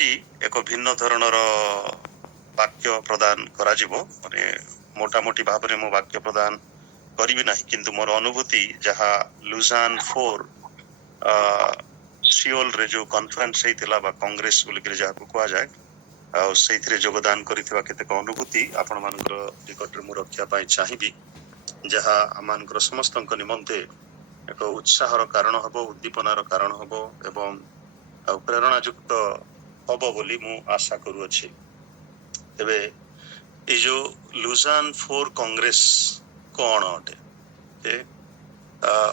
ଏକ ଭିନ୍ନ ଧରଣର ବାକ୍ୟ ପ୍ରଦାନ କରାଯିବ। ମାନେ ମୋଟାମୋଟି ଭାବରେ ମୁଁ ବାକ୍ୟ ପ୍ରଦାନ କରିବି ନାହିଁ, କିନ୍ତୁ ମୋର ଅନୁଭୂତି ଯାହା ଲୁଜାନ 4 ସିଓଲରେ ଯୋଉ କନଫରେନ୍ସ ହେଇଥିଲା ବା କଂଗ୍ରେସ ବୋଲିକରି ଯାହାକୁ କୁହାଯାଏ, ଆଉ ସେଇଥିରେ ଯୋଗଦାନ କରିଥିବା କେତେକ ଅନୁଭୂତି ଆପଣମାନଙ୍କର ନିକଟରେ ମୁଁ ରଖିବା ପାଇଁ ଚାହିଁବି, ଯାହା ଆମମାନଙ୍କର ସମସ୍ତଙ୍କ ନିମନ୍ତେ ଏକ ଉତ୍ସାହର କାରଣ ହବ, ଉଦ୍ଦୀପନାର କାରଣ ହବ ଏବଂ ପ୍ରେରଣାଯୁକ୍ତ ହବ ବୋଲି ମୁଁ ଆଶା କରୁଅଛି। ତେବେ ଏଇ ଯୋଉ ଲୁଜାନ 4 କଂଗ୍ରେସ କଣ ଅଟେ?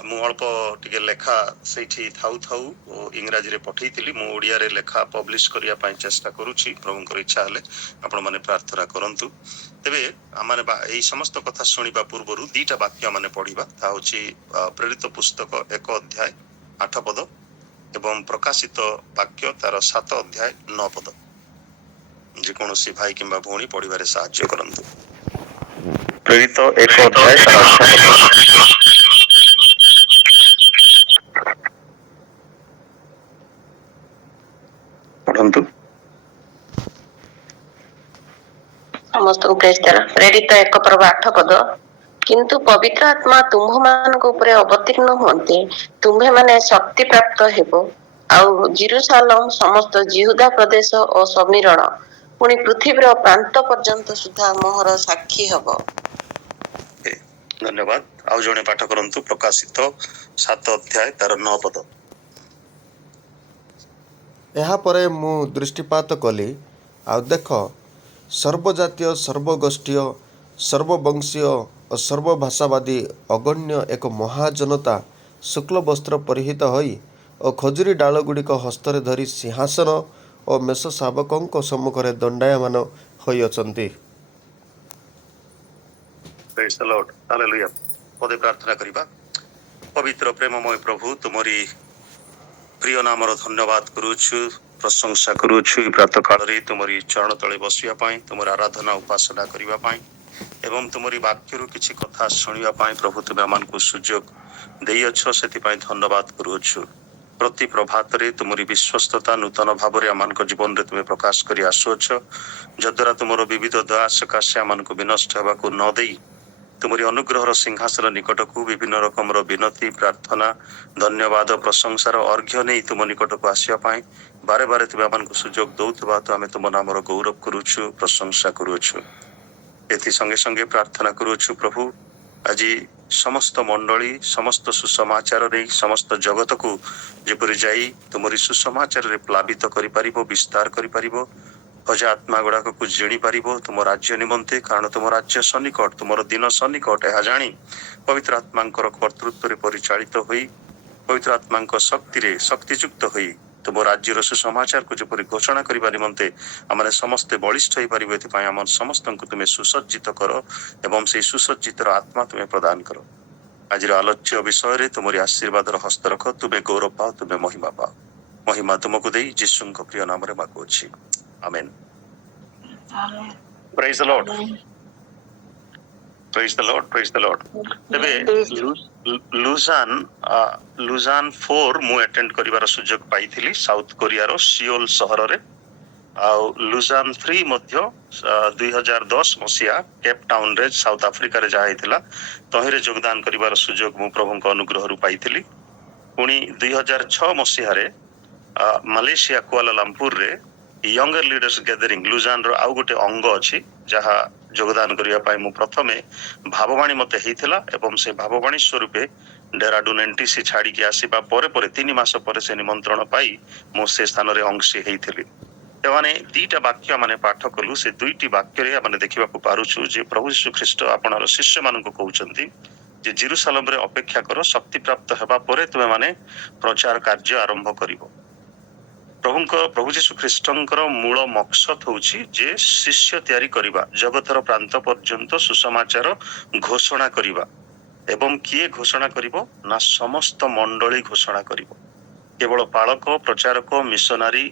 ମୁଁ ଅଳ୍ପ ଟିକେ ଲେଖା ସେଇଠି ଥାଉ ଥାଉ ଇଂରାଜୀରେ ପଠେଇଥିଲି। ମୁଁ ଓଡ଼ିଆରେ ଲେଖା ପବ୍ଲିଶ କରିବା ପାଇଁ ଚେଷ୍ଟା କରୁଛି। ପ୍ରଭୁଙ୍କର ଇଚ୍ଛା ହେଲେ ଆପଣମାନେ ପ୍ରାର୍ଥନା କରନ୍ତୁ। ତେବେ ଆମେ ଏଇ ସମସ୍ତ କଥା ଶୁଣିବା ପୂର୍ବରୁ ଦିଟା ବାକ୍ୟ ମାନେ ପଢିବା। ତାହା ହଉଛି ପ୍ରେରିତ ପୁସ୍ତକ 1 ଅଧ୍ୟାୟ 8 ପଦ ଏବଂ ପ୍ରକାଶିତ ବାକ୍ୟ ତାର 7 ଅଧ୍ୟାୟ 9 ପଦ। ଯେକୌଣସି ଭାଇ କିମ୍ବା ଭଉଣୀ ପଢିବାରେ ସାହାଯ୍ୟ କରନ୍ତୁ। ପ୍ରେରିତ 1 ଅଧ୍ୟାୟ ତାର 8 ପଦ। ପଢନ୍ତୁ। ସମସ୍ତଙ୍କୁ ପ୍ରେଜ ଦେଲା। ପ୍ରେରିତ 1 ପର୍ବ 8 ପଦ। କିନ୍ତୁ ପବିତ୍ର ଆତ୍ମା ତୁମ୍ଭମାନଙ୍କ ଉପରେ ଅବତୀର୍ଣ୍ଣ ହୁଅନ୍ତେ ତୁମ୍ଭେମାନେ ଶକ୍ତି ପ୍ରାପ୍ତ ହେବ, ଆଉ ଜେରୁସାଲେମ ସମସ୍ତ ଜିହୁଦା ପ୍ରଦେଶ ଓ ସମୀରଣ ପୁଣି ପୃଥିବୀର ପ୍ରାନ୍ତ ପର୍ଯ୍ୟନ୍ତ ସୁଦ୍ଧା ମୋହର ସାକ୍ଷୀ ହେବ। ଧନ୍ୟବାଦ। ଆଉ ଜଣେ ପାଠ କରନ୍ତୁ ପ୍ରକାଶିତ 7 ଅଧ୍ୟାୟ ତାର 9 ପଦ। ଏହାପରେ ମୁଁ ଦୃଷ୍ଟିପାତ କଲି, ଆଉ ଦେଖ, ସର୍ବଜାତୀୟ, ସର୍ବଗୋଷ୍ଠୀୟ, ସର୍ବବଂଶୀୟ ଓ ସର୍ବଭାଷାବାଦୀ ଅଗଣ୍ୟ ଏକ ମହାଜନତା ଶୁକ୍ଳ ବସ୍ତ୍ର ପରିହିତ ହୋଇ ଓ ଖଜୁରୀ ଡାଳଗୁଡ଼ିକ ହସ୍ତରେ ଧରି ସିଂହାସନ ଓ ମେଷ ଶାବକଙ୍କ ସମ୍ମୁଖରେ ଦଣ୍ଡାୟମାନ ହୋଇଅଛନ୍ତି। ପ୍ରେଜ୍ ଦ ଲର୍ଡ, ହାଲେଲୁୟା। ପଦେ ପ୍ରାର୍ଥନା କରିବା। ପବିତ୍ର ପ୍ରେମମୟ ପ୍ରଭୁ, ତୁମରି ପ୍ରିୟ ନାମର ଧନ୍ୟବାଦ କରୁଛୁ, ପ୍ରଶଂସା କରୁଛୁ। ପ୍ରାତଃ କାଳରେ ତୁମରି ଚରଣ ତଳେ ବସିବା ପାଇଁ, ତୁମର ଆରାଧନା ଉପାସନା କରିବା ପାଇଁ ଏବଂ ତୁମରି ବାକ୍ୟରୁ କିଛି କଥା ଶୁଣିବା ପାଇଁ ପ୍ରଭୁ ତୁମେ ଆମମାନଙ୍କୁ ସୁଯୋଗ ଦେଇଅଛ, ସେଥିପାଇଁ ଧନ୍ୟବାଦ କରୁଅଛୁ। ପ୍ରତି ପ୍ରଭାତରେ ତୁମରି ବିଶ୍ୱସ୍ତତା ନୂତନ ଭାବରେ ଆମମାନଙ୍କ ଜୀବନରେ ତୁମେ ପ୍ରକାଶ କରି ଆସୁଅଛ, ଯଦ୍ୱାରା ତୁମର ବିବିଧ ଦୟା ସକାଶେ ଆମମାନଙ୍କୁ ବିନଷ୍ଟ ହେବାକୁ ନ ଦେଇ ତୁମରି ଅନୁଗ୍ରହର ସିଂହାସନ ନିକଟକୁ ବିଭିନ୍ନ ରକମର ବିନତି, ପ୍ରାର୍ଥନା, ଧନ୍ୟବାଦ, ପ୍ରଶଂସାର ଅର୍ଘ୍ୟ ନେଇ ତୁମ ନିକଟକୁ ଆସିବା ପାଇଁ ବାରେ ବାରେ ତୁମେ ଆମମାନଙ୍କୁ ସୁଯୋଗ ଦଉଥିବା ତ ଆମେ ତୁମ ନାମର ଗୌରବ କରୁଛୁ, ପ୍ରଶଂସା କରୁଅଛୁ। ଏଥି ସଙ୍ଗେ ସଙ୍ଗେ ପ୍ରାର୍ଥନା କରୁଅଛୁ ପ୍ରଭୁ, ଆଜି ସମସ୍ତ ମଣ୍ଡଳୀ ସମସ୍ତ ସୁସମାଚାର ନେଇ ସମସ୍ତ ଜଗତକୁ ଯେପରି ଯାଇ ତୁମରି ସୁସମାଚାରରେ ପ୍ଲାବିତ କରିପାରିବ, ବିସ୍ତାର କରିପାରିବ, ଭଜା ଆତ୍ମା ଗୁଡାକକୁ ଜିଣି ପାରିବ ତୁମ ରାଜ୍ୟ ନିମନ୍ତେ, କାରଣ ତୁମ ରାଜ୍ୟ ସନ୍ନିକଟ, ତୁମର ଦିନ ସନ୍ନିକଟ ଏହା ଜାଣି ପବିତ୍ର ଆତ୍ମାଙ୍କର କର୍ତ୍ତୃତ୍ୱରେ ପରିଚାଳିତ ହୋଇ, ପବିତ୍ର ଆତ୍ମାଙ୍କ ଶକ୍ତିରେ ଶକ୍ତିଯୁକ୍ତ ହୋଇ ତୁମ ରାଜ୍ୟର ସୁସମାଚାରକୁ ଯେପରି ଘୋଷଣା କରିବା ନିମନ୍ତେ ଆମେ ସମସ୍ତେ ବଳିଷ୍ଠ ହେଇପାରିବ, ଏଥିପାଇଁ ଆମ ସମସ୍ତଙ୍କୁ ତୁମେ ସୁସଜ୍ଜିତ କର ଏବଂ ସେଇ ସୁସଜ୍ଜିତର ଆତ୍ମା ତୁମେ ପ୍ରଦାନ କର। ଆଜିର ଆଲୋଚ୍ୟ ବିଷୟରେ ତୁମରି ଆଶୀର୍ବାଦର ହସ୍ତ ରଖ, ତୁମେ ଗୌରବ ପାଅ, ତୁମେ ମହିମା ପାଅ। ମହିମା ତୁମକୁ ଦେଇ ଯୀଶୁଙ୍କ ପ୍ରିୟ ନାମରେ ମାଗୁଅଛି, ଆମେନ୍। ପ୍ରେଜ୍ ଦ ଲର୍ଡ, ପ୍ରେଜ୍ ଦ ଲର୍ଡ, ପ୍ରେଜ୍ ଦ ଲର୍ଡ। ତେବେ ଲୁଜାନ 4 ମୁଁ ଆଟେଣ୍ଡ କରିବାର ସୁଯୋଗ ପାଇଥିଲି ସାଉଥ କୋରିଆର ସିଓଲ ସହରରେ। ଆଉ ଲୁଜାନ 3 ମଧ୍ୟ 2010 ମସିହା କେପ୍ ଟାଉନରେ ସାଉଥ ଆଫ୍ରିକାରେ ଯାହା ହେଇଥିଲା ତହିଁରେ ଯୋଗଦାନ କରିବାର ସୁଯୋଗ ମୁଁ ପ୍ରଭୁଙ୍କ ଅନୁଗ୍ରହରୁ ପାଇଥିଲି। ପୁଣି 2006 ମସିହାରେ ମାଲେସିଆ କୁଆଲାଲାମପୁରରେ ୟଙ୍ଗର ଲିଡର୍ସ ଗ୍ୟାଦରିଂ ଲୁଜାନର ଆଉ ଗୋଟେ ଅଙ୍ଗ ଅଛି, ଯାହା ଯୋଗଦାନ କରିବା ପାଇଁ ମୁଁ ପ୍ରଥମେ ଭାବବାଣୀ ମତେ ହେଇଥିଲା ଏବଂ ସେ ଭାବବାଣୀ ସ୍ୱରୂପେ ଡେରାଡୁନ ଏନଟିସି ଛାଡିକି ଆସିବା ପରେ 3 ମାସ ପରେ ସେ ନିମନ୍ତ୍ରଣ ପାଇ ମୁଁ ସେ ସ୍ଥାନରେ ଅଂଶୀ ହେଇଥିଲି। ଏମାନେ ଦିଟା ବାକ୍ୟ ମାନେ ପାଠ କଲୁ। ସେ ଦୁଇଟି ବାକ୍ୟରେ ଆମେ ଦେଖିବାକୁ ପାରୁଛୁ ଯେ ପ୍ରଭୁ ଯୀଶୁ ଖ୍ରୀଷ୍ଟ ଆପଣର ଶିଷ୍ୟମାନଙ୍କୁ କହୁଛନ୍ତି ଯେ ଜେରୁସାଲେମରେ ଅପେକ୍ଷା କର, ଶକ୍ତି ପ୍ରାପ୍ତ ହେବା ପରେ ତୁମେ ମାନେ ପ୍ରଚାର କାର୍ଯ୍ୟ ଆରମ୍ଭ କରିବ। ପ୍ରଭୁ ଯୀଶୁ ଖ୍ରୀଷ୍ଟଙ୍କର ମୂଳ ମକସଦ ହଉଛି ଯେ ଶିଷ୍ୟ ତିଆରି କରିବା, ଜଗତର ପ୍ରାନ୍ତ ପର୍ଯ୍ୟନ୍ତ ସୁସମାଚାର ଘୋଷଣା କରିବା। ଏବଂ କିଏ ଘୋଷଣା କରିବ ନା ସମସ୍ତ ମଣ୍ଡଳୀ ଘୋଷଣା କରିବ। କେବଳ ପାଳକ, ପ୍ରଚାରକ, ମିଶନାରୀ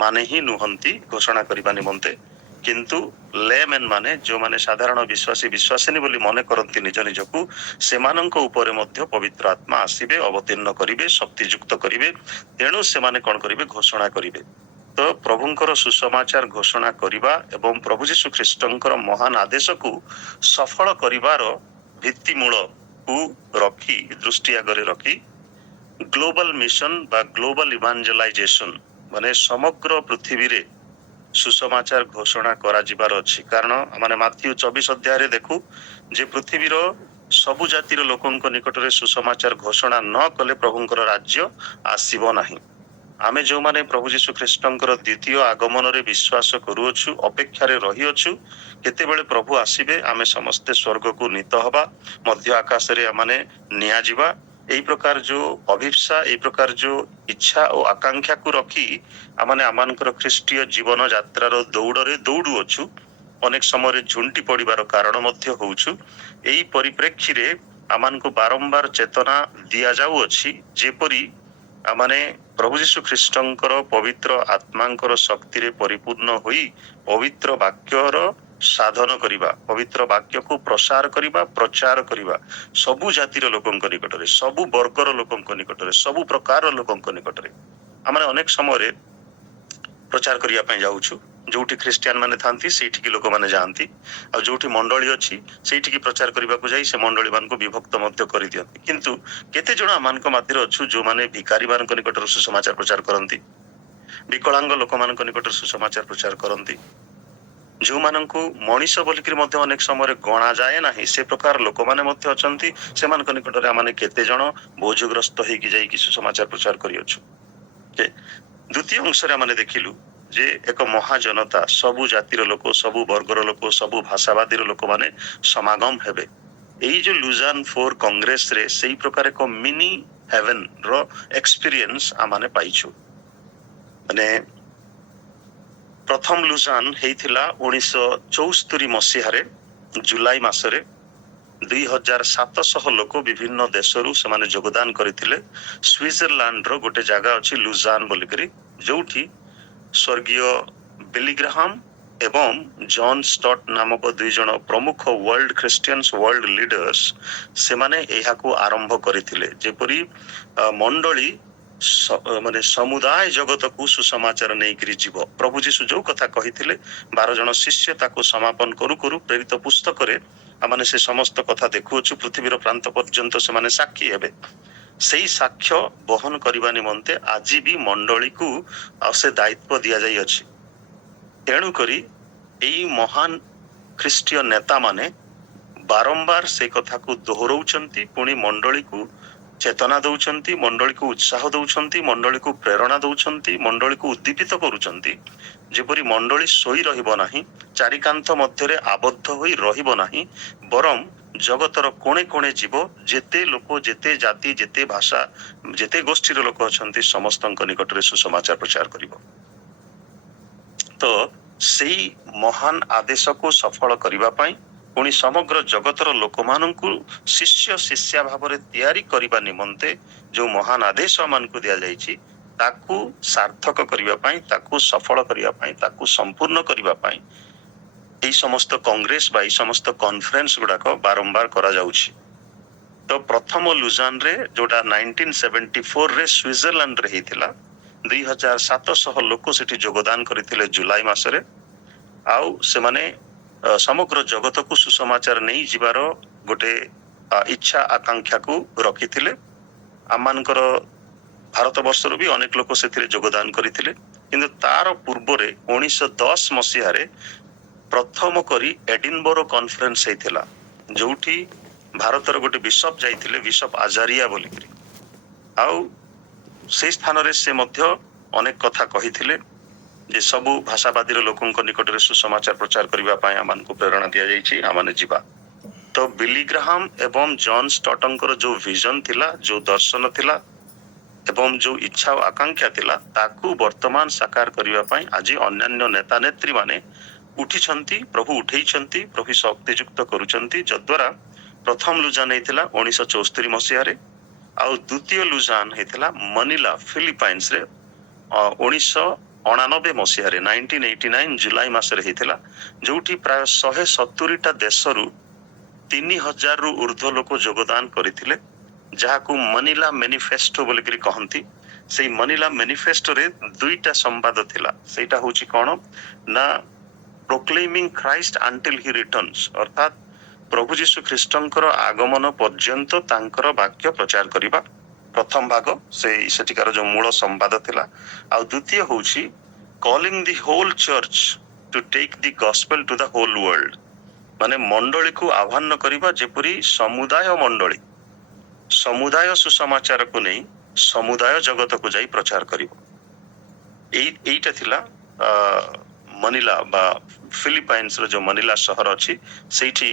ମାନେ ହିଁ ନୁହନ୍ତି ଘୋଷଣା କରିବା ନିମନ୍ତେ, କିନ୍ତୁ ଲେମେନ୍ ମାନେ, ଯୋଉମାନେ ସାଧାରଣ ବିଶ୍ୱାସିନୀ ବୋଲି ମନେ କରନ୍ତି ନିଜ ନିଜକୁ, ସେମାନଙ୍କ ଉପରେ ମଧ୍ୟ ପବିତ୍ର ଆତ୍ମା ଆସିବେ, ଅବତୀର୍ଣ୍ଣ କରିବେ, ଶକ୍ତିଯୁକ୍ତ କରିବେ। ତେଣୁ ସେମାନେ କଣ କରିବେ? ଘୋଷଣା କରିବେ। ତ ପ୍ରଭୁଙ୍କର ସୁସମାଚାର ଘୋଷଣା କରିବା ଏବଂ ପ୍ରଭୁ ଯୀଶୁ ଖ୍ରୀଷ୍ଟଙ୍କର ମହାନ ଆଦେଶକୁ ସଫଳ କରିବାର ଭିତ୍ତିମୂଳକୁ ରଖି ଦୃଷ୍ଟି ଆଗରେ ରଖି ଗ୍ଲୋବାଲ ମିଶନ ବା ଗ୍ଲୋବାଲ ଇଭାଞ୍ଜେଲାଇଜେସନ ମାନେ ସମଗ୍ର ପୃଥିବୀରେ ସୁସମାଚାର ଘୋଷଣା କରାଯିବାର ଅଛି। କାରଣ ମାନେ ମାଥ୍ୟୁ 24 ଅଧ୍ୟାୟରେ ଦେଖୁ ଯେ ପୃଥିବୀର ସବୁ ଜାତିର ଲୋକଙ୍କ ନିକଟରେ ସୁସମାଚାର ଘୋଷଣା ନ କଲେ ପ୍ରଭୁଙ୍କର ରାଜ୍ୟ ଆସିବ ନାହିଁ। ଆମେ ଯେଉଁମାନେ ପ୍ରଭୁ ଯୀଶୁ ଖ୍ରୀଷ୍ଟଙ୍କର ଦ୍ୱିତୀୟ ଆଗମନରେ ବିଶ୍ୱାସ କରୁଅଛୁ, ଅପେକ୍ଷାରେ ରହିଅଛୁ, କେତେବେଳେ ପ୍ରଭୁ ଆସିବେ ଆମେ ସମସ୍ତେ ସ୍ୱର୍ଗକୁ ନୀତ ହବା, ମଧ୍ୟ ଆକାଶରେ ଆମେ ନିଆଯିବା। ଏଇ ପ୍ରକାର ଯୋଉ ଅଭିପ୍ସା, ଏଇ ପ୍ରକାର ଯୋଉ ଇଚ୍ଛା ଓ ଆକାଂକ୍ଷାକୁ ରଖି ଆମେ ଆମମାନଙ୍କର ଖ୍ରୀଷ୍ଟୀୟ ଜୀବନ ଯାତ୍ରାର ଦୌଡ଼ରେ ଦୌଡୁଅଛୁ, ଅନେକ ସମୟରେ ଝୁଣ୍ଟି ପଡ଼ିବାର କାରଣ ମଧ୍ୟ ହଉଛୁ। ଏଇ ପରିପ୍ରେକ୍ଷୀରେ ଆମମାନଙ୍କୁ ବାରମ୍ବାର ଚେତନା ଦିଆଯାଉଅଛି ଯେପରି ଆମମାନେ ପ୍ରଭୁ ଯୀଶୁ ଖ୍ରୀଷ୍ଟଙ୍କର ପବିତ୍ର ଆତ୍ମାଙ୍କର ଶକ୍ତିରେ ପରିପୂର୍ଣ୍ଣ ହୋଇ ପବିତ୍ର ବାକ୍ୟର ସାଧନ କରିବା, ପବିତ୍ର ବାକ୍ୟକୁ ପ୍ରସାର କରିବା, ପ୍ରଚାର କରିବା ସବୁ ଜାତିର ଲୋକଙ୍କ ନିକଟରେ, ସବୁ ବର୍ଗର ଲୋକଙ୍କ ନିକଟରେ, ସବୁ ପ୍ରକାରର ଲୋକଙ୍କ ନିକଟରେ। ଆମେ ଅନେକ ସମୟରେ ପ୍ରଚାର କରିବା ପାଇଁ ଯାଉଛୁ, ଯୋଉଠି ଖ୍ରୀଷ୍ଟିଆନ ମାନେ ଥାନ୍ତି ସେଇଠିକି ଲୋକମାନେ ଯାଆନ୍ତି, ଆଉ ଯୋଉଠି ମଣ୍ଡଳୀ ଅଛି ସେଇଠିକି ପ୍ରଚାର କରିବାକୁ ଯାଇ ସେ ମଣ୍ଡଳୀ ମାନଙ୍କୁ ବିଭକ୍ତ ମଧ୍ୟ କରିଦିଅନ୍ତି। କିନ୍ତୁ କେତେ ଜଣ ଆମମାନଙ୍କ ମଧ୍ୟରେ ଅଛୁ ଯୋଉମାନେ ଭିକାରୀ ମାନଙ୍କ ନିକଟରେ ସୁସମାଚାର ପ୍ରଚାର କରନ୍ତି, ବିକଳାଙ୍ଗ ଲୋକମାନଙ୍କ ନିକଟରେ ସୁସମାଚାର ପ୍ରଚାର କରନ୍ତି, ଯୋଉମାନଙ୍କୁ ମଣିଷ ବୋଲିକିରି ମଧ୍ୟ ଅନେକ ସମୟରେ ଗଣା ଯାଏ ନାହିଁ ସେ ପ୍ରକାର ଲୋକମାନେ ମଧ୍ୟ ଅଛନ୍ତି। ସେମାନଙ୍କ ନିକଟରେ ଆମେ କେତେ ଜଣ ବୋଝଗ୍ରସ୍ତ ହେଇକି ଯାଇକି ସୁସମାଚାର ପ୍ରଚାର କରିଅଛୁ। ଦ୍ୱିତୀୟ ଅଂଶରେ ଆମେ ଦେଖିଲୁ ଯେ ଏକ ମହାଜନତା, ସବୁ ଜାତିର ଲୋକ, ସବୁ ବର୍ଗର ଲୋକ, ସବୁ ଭାଷାବାଦୀର ଲୋକମାନେ ସମାଗମ ହେବେ। ଏଇ ଯୋଉ ଲୁଜାନ 4 କଂଗ୍ରେସରେ ସେଇ ପ୍ରକାର ଏକ ମିନି ହେଭେନ ର ଏକ୍ସପିରିଏନ୍ସ ଆମେ ପାଇଛୁ। ମାନେ ପ୍ରଥମ ଲୁଜାନ ହେଇଥିଲା 1974 ମସିହାରେ ଜୁଲାଇ ମାସରେ। 2700 ଲୋକ ବିଭିନ୍ନ ଦେଶରୁ ସେମାନେ ଯୋଗଦାନ କରିଥିଲେ। ସ୍ୱିଜରଲ୍ୟାଣ୍ଡର ଗୋଟେ ଜାଗା ଅଛି ଲୁଜାନ ବୋଲିକରି, ଯୋଉଠି ସ୍ୱର୍ଗୀୟ ବିଲିଗ୍ରାହାମ ଏବଂ ଜନ୍ ଷ୍ଟଟ୍ ନାମକ 2 ଜଣ ପ୍ରମୁଖ ୱାର୍ଲଡ ଖ୍ରୀଷ୍ଟିଆନ୍ସ ୱାର୍ଲଡ ଲିଡର୍ସ ସେମାନେ ଏହାକୁ ଆରମ୍ଭ କରିଥିଲେ। ଯେପରି ମଣ୍ଡଳୀ ମାନେ ସମୁଦାୟ ଜଗତକୁ ସୁସମାଚାର ନେଇକରି ଯିବ। ପ୍ରଭୁ ଯୀଶୁ ଯୋଉ କଥା କହିଥିଲେ 12 ଜଣ ଶିଷ୍ୟ ତାକୁ ସମାପନ କରୁ କରୁ ପ୍ରେରିତ ପୁସ୍ତକରେ ଆମେ ସେ ସମସ୍ତ କଥା ଦେଖୁଅଛୁ। ପୃଥିବୀର ପ୍ରାନ୍ତ ପର୍ଯ୍ୟନ୍ତ ସେମାନେ ସାକ୍ଷୀ ହେବେ। ସେଇ ସାକ୍ଷ୍ୟ ବହନ କରିବା ନିମନ୍ତେ ଆଜି ବି ମଣ୍ଡଳୀକୁ ଆଉ ସେ ଦାୟିତ୍ୱ ଦିଆଯାଇଅଛି। ତେଣୁକରି ଏଇ ମହାନ ଖ୍ରୀଷ୍ଟୀୟ ନେତାମାନେ ବାରମ୍ବାର ସେ କଥାକୁ ଦୋହରଉଛନ୍ତି, ପୁଣି ମଣ୍ଡଳୀକୁ ଚେତନା ଦଉଛନ୍ତି, ମଣ୍ଡଳୀକୁ ଉତ୍ସାହ ଦଉଛନ୍ତି, ମଣ୍ଡଳୀକୁ ପ୍ରେରଣା ଦଉଛନ୍ତି, ମଣ୍ଡଳୀକୁ ଉଦ୍ଦୀପିତ କରୁଛନ୍ତି ଯେପରି ମଣ୍ଡଳୀ ଶୋଇ ରହିବ ନାହିଁ, ଚାରିକାନ୍ଥ ମଧ୍ୟରେ ଆବଦ୍ଧ ହୋଇ ରହିବ ନାହିଁ, ବରଂ ଜଗତର କୋଣେ କୋଣେ ଯିବ, ଯେତେ ଲୋକ, ଯେତେ ଜାତି, ଯେତେ ଭାଷା, ଯେତେ ଗୋଷ୍ଠୀର ଲୋକ ଅଛନ୍ତି ସମସ୍ତଙ୍କ ନିକଟରେ ସୁସମାଚାର ପ୍ରଚାର କରିବ। ତ ସେଇ ମହାନ ଆଦେଶକୁ ସଫଳ କରିବା ପାଇଁ ପୁଣି ସମଗ୍ର ଜଗତର ଲୋକମାନଙ୍କୁ ଶିଷ୍ୟ ଶିଷ୍ୟା ଭାବରେ ତିଆରି କରିବା ନିମନ୍ତେ ଯୋଉ ମହାନ ଆଦେଶ ମାନଙ୍କୁ ଦିଆଯାଇଛି ତାକୁ ସାର୍ଥକ କରିବା ପାଇଁ, ତାକୁ ସଫଳ କରିବା ପାଇଁ, ତାକୁ ସମ୍ପୂର୍ଣ୍ଣ କରିବା ପାଇଁ এই সমস্ত কংগ্রেস বা এই সমস্ত কনফরেন্স গুড়াক বারম্বার করা যাଉଛି। তো প্রথম লুজাନରେ ଯୋଉଟା 1974ରେ ସ୍ୱିଜରଲ୍ୟାଣ୍ଡରେ ହେଇଥିଲା, 2700 ଲୋକ ସେଠି ଯୋଗଦାନ କରିଥିଲେ ଜୁଲାଇ ମାସରେ। ଆଉ ସେମାନେ ସମଗ୍ର ଜଗତକୁ ସୁସମାଚାର ନେଇ ଯିବାର ଗୋଟେ ଇଚ୍ଛା ଆକାଂକ୍ଷାକୁ ରଖିଥିଲେ। ଆମମାନଙ୍କର ଭାରତ ବର୍ଷରୁ ବି ଅନେକ ଲୋକ ସେଥିରେ ଯୋଗଦାନ କରିଥିଲେ। କିନ୍ତୁ ତାର ପୂର୍ବରେ 1910 ମସିହାରେ ପ୍ରଥମ କରି ଏଡିନବରୋ କନଫରେନ୍ସ ହେଇଥିଲା, ଯୋଉଠି ଭାରତର ଗୋଟେ ବିଶପ ଯାଇଥିଲେ, ବିଶପ ଆଜାରିଆ ବୋଲିକିରି। ଆଉ ସେଇ ସ୍ଥାନରେ ସେ ମଧ୍ୟ ଅନେକ କଥା କହିଥିଲେ ଯେ ସବୁ ଭାଷାବାଦୀର ଲୋକଙ୍କ ନିକଟରେ ସୁସମାଚାର ପ୍ରଚାର କରିବା ପାଇଁ ଆମମାନଙ୍କୁ ପ୍ରେରଣା ଦିଆଯାଇଛି, ଆମେ ଯିବା। ତ ବିଲିଗ୍ରାହାମ ଏବଂ ଜନ୍ ଷ୍ଟଟଙ୍କର ଯୋଉ ଭିଜନ ଥିଲା, ଯୋଉ ଦର୍ଶନ ଥିଲା ଏବଂ ଯୋଉ ଇଚ୍ଛା ଓ ଆକାଂକ୍ଷା ଥିଲା, ତାକୁ ବର୍ତ୍ତମାନ ସାକାର କରିବା ପାଇଁ ଆଜି ଅନ୍ୟାନ୍ୟ ନେତା ନେତ୍ରୀ ମାନେ ଉଠିଛନ୍ତି, ପ୍ରଭୁ ଉଠେଇଛନ୍ତି, ପ୍ରଭୁ ଶକ୍ତିଯୁକ୍ତ କରୁଛନ୍ତି, ଯଦ୍ୱାରା ପ୍ରଥମ ଲୁଜାନ ହେଇଥିଲା 1974 ମସିହାରେ, ଆଉ ଦ୍ୱିତୀୟ ଲୁଜାନ ହେଇଥିଲା ମନିଲା ଫିଲିପାଇନ୍ସରେ 1989 ମସିହାରେ 1989 ଜୁଲାଇ ମାସରେ ହେଇଥିଲା, ଯୋଉଠି ପ୍ରାୟ 170ଟା ଦେଶରୁ 3000ରୁ ଉର୍ଦ୍ଧ୍ୱ ଲୋକ ଯୋଗଦାନ କରିଥିଲେ, ଯାହାକୁ ମନିଲା ମ୍ୟାନିଫେଷ୍ଟୋ ବୋଲିକିରି କହନ୍ତି। ସେଇ ମନିଲା ମ୍ୟାନିଫେଷ୍ଟୋରେ ଦୁଇଟା ସମ୍ବାଦ ଥିଲା। ସେଇଟା ହଉଛି କଣ ନା ପ୍ରୋକ୍ଲେମିଂ ଖ୍ରାଇଷ୍ଟ ଆଣ୍ଟିଲ୍ ହି ରିଟର୍ନସ୍, ଅର୍ଥାତ୍ ପ୍ରଭୁ ଯୀଶୁ ଖ୍ରୀଷ୍ଟଙ୍କର ଆଗମନ ପର୍ଯ୍ୟନ୍ତ ତାଙ୍କର ବାକ୍ୟ ପ୍ରଚାର କରିବା। ପ୍ରଥମ ଭାଗ ସେଠିକାର ଯୋଉ ମୂଳ ସମ୍ବାଦ ଥିଲା। ଆଉ ଦ୍ୱିତୀୟ ହଉଛି calling the whole church to take the gospel to the whole world, ମାନେ ମଣ୍ଡଳୀକୁ ଆହ୍ୱାନ କରିବା ଯେପରି ସମୁଦାୟ ସୁସମାଚାରକୁ ନେଇ ସମୁଦାୟ ଜଗତକୁ ଯାଇ ପ୍ରଚାର କରିବ। ଏଇଟା ଥିଲା ମନିଲା ବା ଫିଲିପାଇନ୍ସର ଯୋଉ ମନିଲା ସହର ଅଛି ସେଇଠି